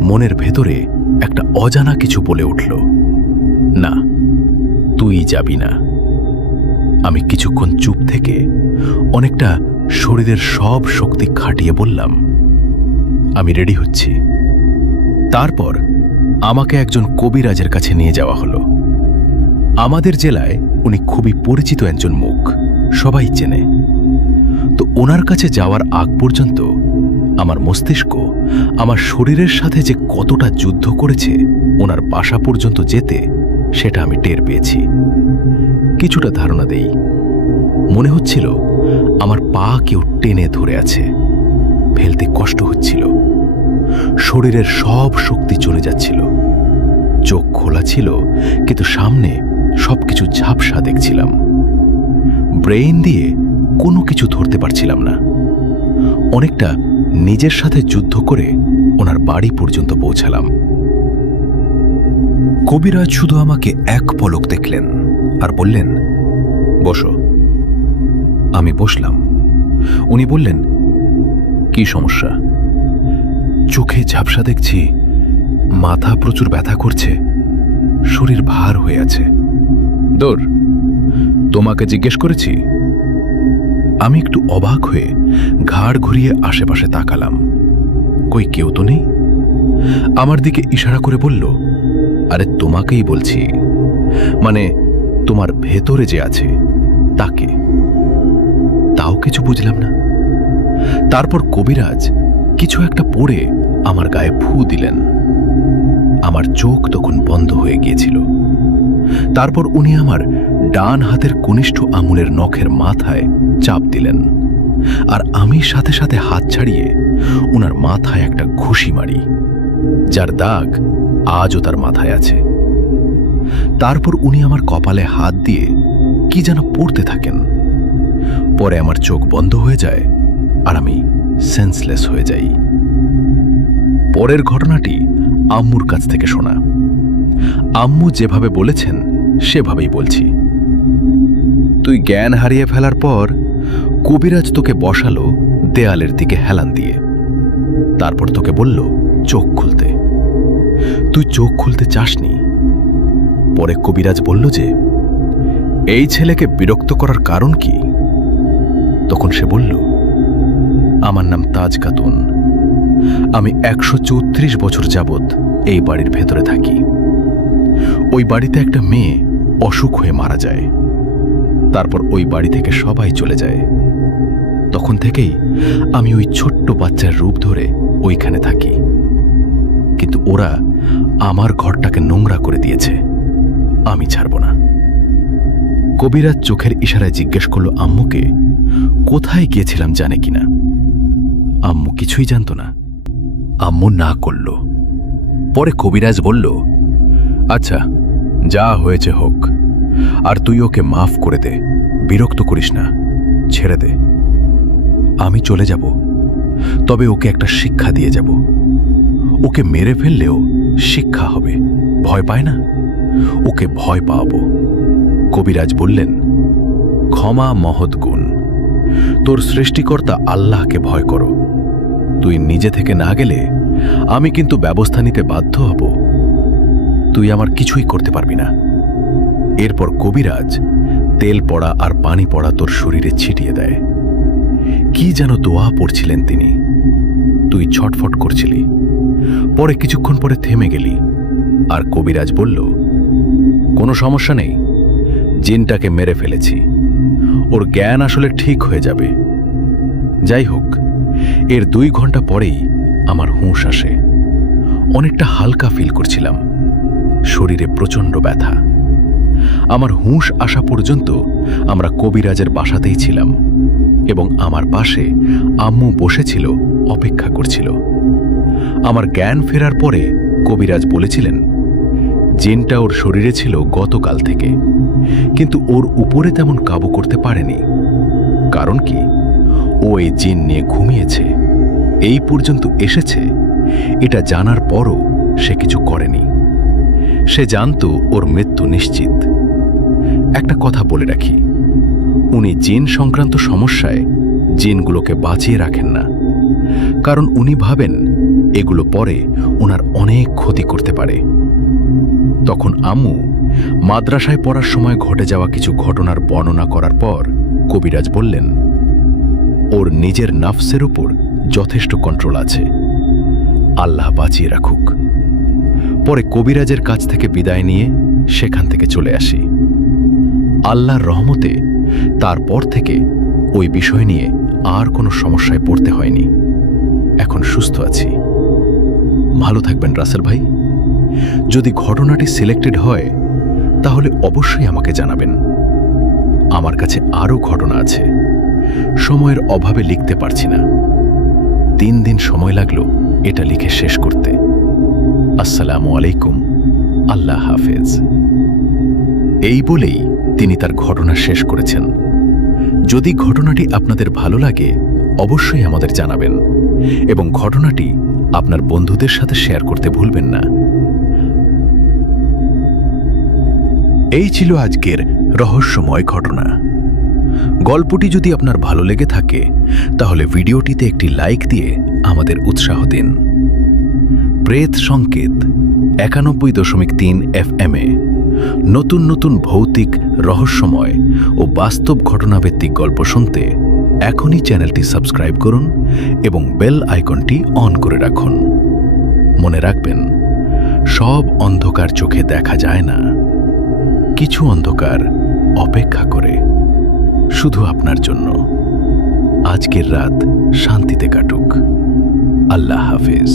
মনের ভেতরে একটা অজানা কিছু বলে উঠল, না, তুই যাবি না। আমি কিছুক্ষণ চুপ থেকে অনেকটা শরীরের সব শক্তি খাটিয়ে বললাম, আমি রেডি হচ্ছি। তারপর আমাকে একজন কবিরাজের কাছে নিয়ে যাওয়া হলো। আমাদের জেলায় উনি খুবই পরিচিত একজন মুখ, সবাই চেনে। তো ওনার কাছে যাওয়ার আগ পর্যন্ত আমার মস্তিষ্ক আমার শরীরের সাথে যে কতটা যুদ্ধ করেছে ওনার বাসা পর্যন্ত যেতে, সেটা আমি টের পেয়েছি। কিছুটা ধারণা দেই, মনে হচ্ছিল আমার পা কেউ টেনে ধরে আছে, ফেলতে কষ্ট হচ্ছিল। শরীরের সব শক্তি চলে যাচ্ছিল। চোখ খোলা ছিল, কিন্তু সামনে সবকিছু ঝাপসা দেখছিলাম। ব্রেইন দিয়ে কোনো কিছু ধরতে পারছিলাম না। অনেকটা নিজের সাথে যুদ্ধ করে ওনার বাড়ি পর্যন্ত পৌঁছালাম। কবিরাজ শুধু আমাকে এক পলক দেখলেন আর বললেন, বসো। আমি বসলাম। উনি বললেন, কি সমস্যা? চোখে ঝাপসা দেখছি, মাথা প্রচুর ব্যথা করছে, শরীর ভার হয়ে আছে। দূর, তোমাকে জিজ্ঞেস করেছি? আমি একটু অবাক হয়ে ঘাড় ঘুরিয়ে আশেপাশে তাকালাম। কই কেউ তো নেই। আমার দিকে ইশারা করে বলল, আরে তোমাকেই বলছি, মানে তোমার ভেতরে যে আছে তাকে। তাও কিছু বুঝলাম না। তারপর কবিরাজ কিছু একটা পড়ে আমার গায়ে ফু দিলেন। আমার চোখ তখন বন্ধ হয়ে গিয়েছিল। তারপর উনি আমার ডান হাতের কনিষ্ঠ আঙুলের নখের মাথায় চাপ দিলেন, আর আমি সাথে সাথে হাত ছাড়িয়ে উনার মাথায় একটা ঘুষি মারি, যার দাগ আজও তার মাথায় আছে। তারপর উনি আমার কপালে হাত দিয়ে কি যেন পড়তে থাকেন। পরে আমার চোখ বন্ধ হয়ে যায় আর আমি সেন্সলেস হয়ে যাই। পরের ঘটনাটি আম্মুর কাছ থেকে শোনা। আম্মু যেভাবে বলেছেন সেভাবেই বলছি। তুই জ্ঞান হারিয়ে ফেলার পর কবিরাজ তোকে বসালো দেয়ালের দিকে হেলান দিয়ে। তারপর তোকে বলল চোখ খুলতে। তুই চোখ খুলতে চাসনি। পরে কবিরাজ বলল যে, এই ছেলেকে বিরক্ত করার কারণ কি? তখন সে বলল, আমার নাম তাজ খাতুন। আমি 134 বছর যাবৎ এই বাড়ির ভেতরে থাকি। ওই বাড়িতে একটা মেয়ে অসুখ হয়ে মারা যায়। তারপর ওই বাড়ি থেকে সবাই চলে যায়। তখন থেকেই আমি ওই ছোট্ট বাচ্চার রূপ ধরে ওইখানে থাকি। কিন্তু ওরা আমার ঘরটাকে নোংরা করে দিয়েছে, আমি ছাড়ব না। কবিরাজ চোখের ইশারায় জিজ্ঞেস করল আম্মুকে কোথায় গিয়েছিলাম জানে কিনা। আম্মু কিছুই জানত না। আম্মু না করল। পরে কবিরাজ বলল, আচ্ছা যা হয়েছে হোক, আর তুই ওকে মাফ করে দে, বিরক্ত করিস না, ছেড়ে দে। আমি চলে যাব, তবে ওকে একটা শিক্ষা দিয়ে যাব। ওকে মেরে ফেললেও শিক্ষা হবে, ভয় পায় না, ওকে ভয় পাওয়াবো। কবিরাজ বললেন, ক্ষমা মহৎ গুণ, তোর সৃষ্টিকর্তা আল্লাহকে ভয় করো। তুই নিজে থেকে না গেলে আমি কিন্তু ব্যবস্থা নিতে বাধ্য হব। তুই আমার কিছুই করতে পারবি না। এরপর কবিরাজ তেল পড়া আর পানি পড়া তোর শরীরে ছিটিয়ে দেয়। কি যেন দোয়া পড়ছিলেন তিনি। তুই ছটফট করছিলি, পরে কিছুক্ষণ পরে থেমে গেলি। আর কবিরাজ বলল, কোনো সমস্যা নেই, জিনটাকে মেরে ফেলেছি, ওর জ্ঞান আসলে ঠিক হয়ে যাবে। যাই হোক, এর 2 ঘন্টা পরেই আমার হুঁশ আসে। অনেকটা হালকা ফিল করছিলাম, শরীরে প্রচণ্ড ব্যথা। আমার হুঁশ আসা পর্যন্ত আমরা কবিরাজের বাসাতেই ছিলাম এবং আমার পাশে আম্মু বসেছিল, অপেক্ষা করছিল। আমার জ্ঞান ফেরার পরে কবিরাজ বলেছিলেন, জিনটা ওর শরীরে ছিল গতকাল থেকে, কিন্তু ওর উপরে তেমন কাবু করতে পারেনি। কারণ কি, ও এই জিন নিয়ে ঘুমিয়েছে, এই পর্যন্ত এসেছে, এটা জানার পরও সে কিছু করেনি। সে জানত ওর মৃত্যু নিশ্চিত। একটা কথা বলে রাখি, উনি জিন সংক্রান্ত সমস্যায় জিনগুলোকে বাঁচিয়ে রাখেন না, কারণ উনি ভাবেন এগুলো পরে ওনার অনেক ক্ষতি করতে পারে। তখন আম্মু মাদ্রাসায় পড়ার সময় ঘটে যাওয়া কিছু ঘটনার বর্ণনা করার পর কবিরাজ বললেন, ওর নিজের নাফসের উপর যথেষ্ট কন্ট্রোল আছে, আল্লাহ বাঁচিয়ে রাখুক। পরে কবিরাজের কাছ থেকে বিদায় নিয়ে সেখান থেকে চলে আসি। আল্লাহর রহমতে তারপর থেকে ওই বিষয় নিয়ে আর কোনো সমস্যায় পড়তে হয়নি। এখন সুস্থ আছি। ভালো থাকবেন রাসেল ভাই। যদি ঘটনাটি সিলেক্টেড হয় তাহলে অবশ্যই আমাকে জানাবেন। আমার কাছে আরও ঘটনা আছে, সময়ের অভাবে লিখতে পারছি না। 3 দিন সময় লাগলো এটা লিখে শেষ করতে। আসসালামু আলাইকুম, আল্লাহ হাফেজ। এই বলেই তিনি তার ঘটনা শেষ করেছেন। যদি ঘটনাটি আপনাদের ভালো লাগে অবশ্যই আমাদের জানাবেন এবং ঘটনাটি আপনার বন্ধুদের সাথে শেয়ার করতে ভুলবেন না। এই ছিল আজকের রহস্যময় ঘটনা। গল্পটি যদি আপনার ভালো লেগে থাকে তাহলে ভিডিওটিতে একটি লাইক দিয়ে আমাদের উৎসাহ দিন। প্রেত সংকেত 91.3 FM এ নতুন নতুন ভৌতিক, রহস্যময় ও বাস্তব ঘটনাভিত্তিক গল্প শুনতে এখনই চ্যানেলটি সাবস্ক্রাইব করুন এবং বেল আইকনটি অন করে রাখুন। মনে রাখবেন, সব অন্ধকার চোখে দেখা যায় না, কিছু অন্ধকার অপেক্ষা করে শুধু আপনার জন্য। আজকের রাত শান্তিতে কাটুক। আল্লাহ হাফেজ।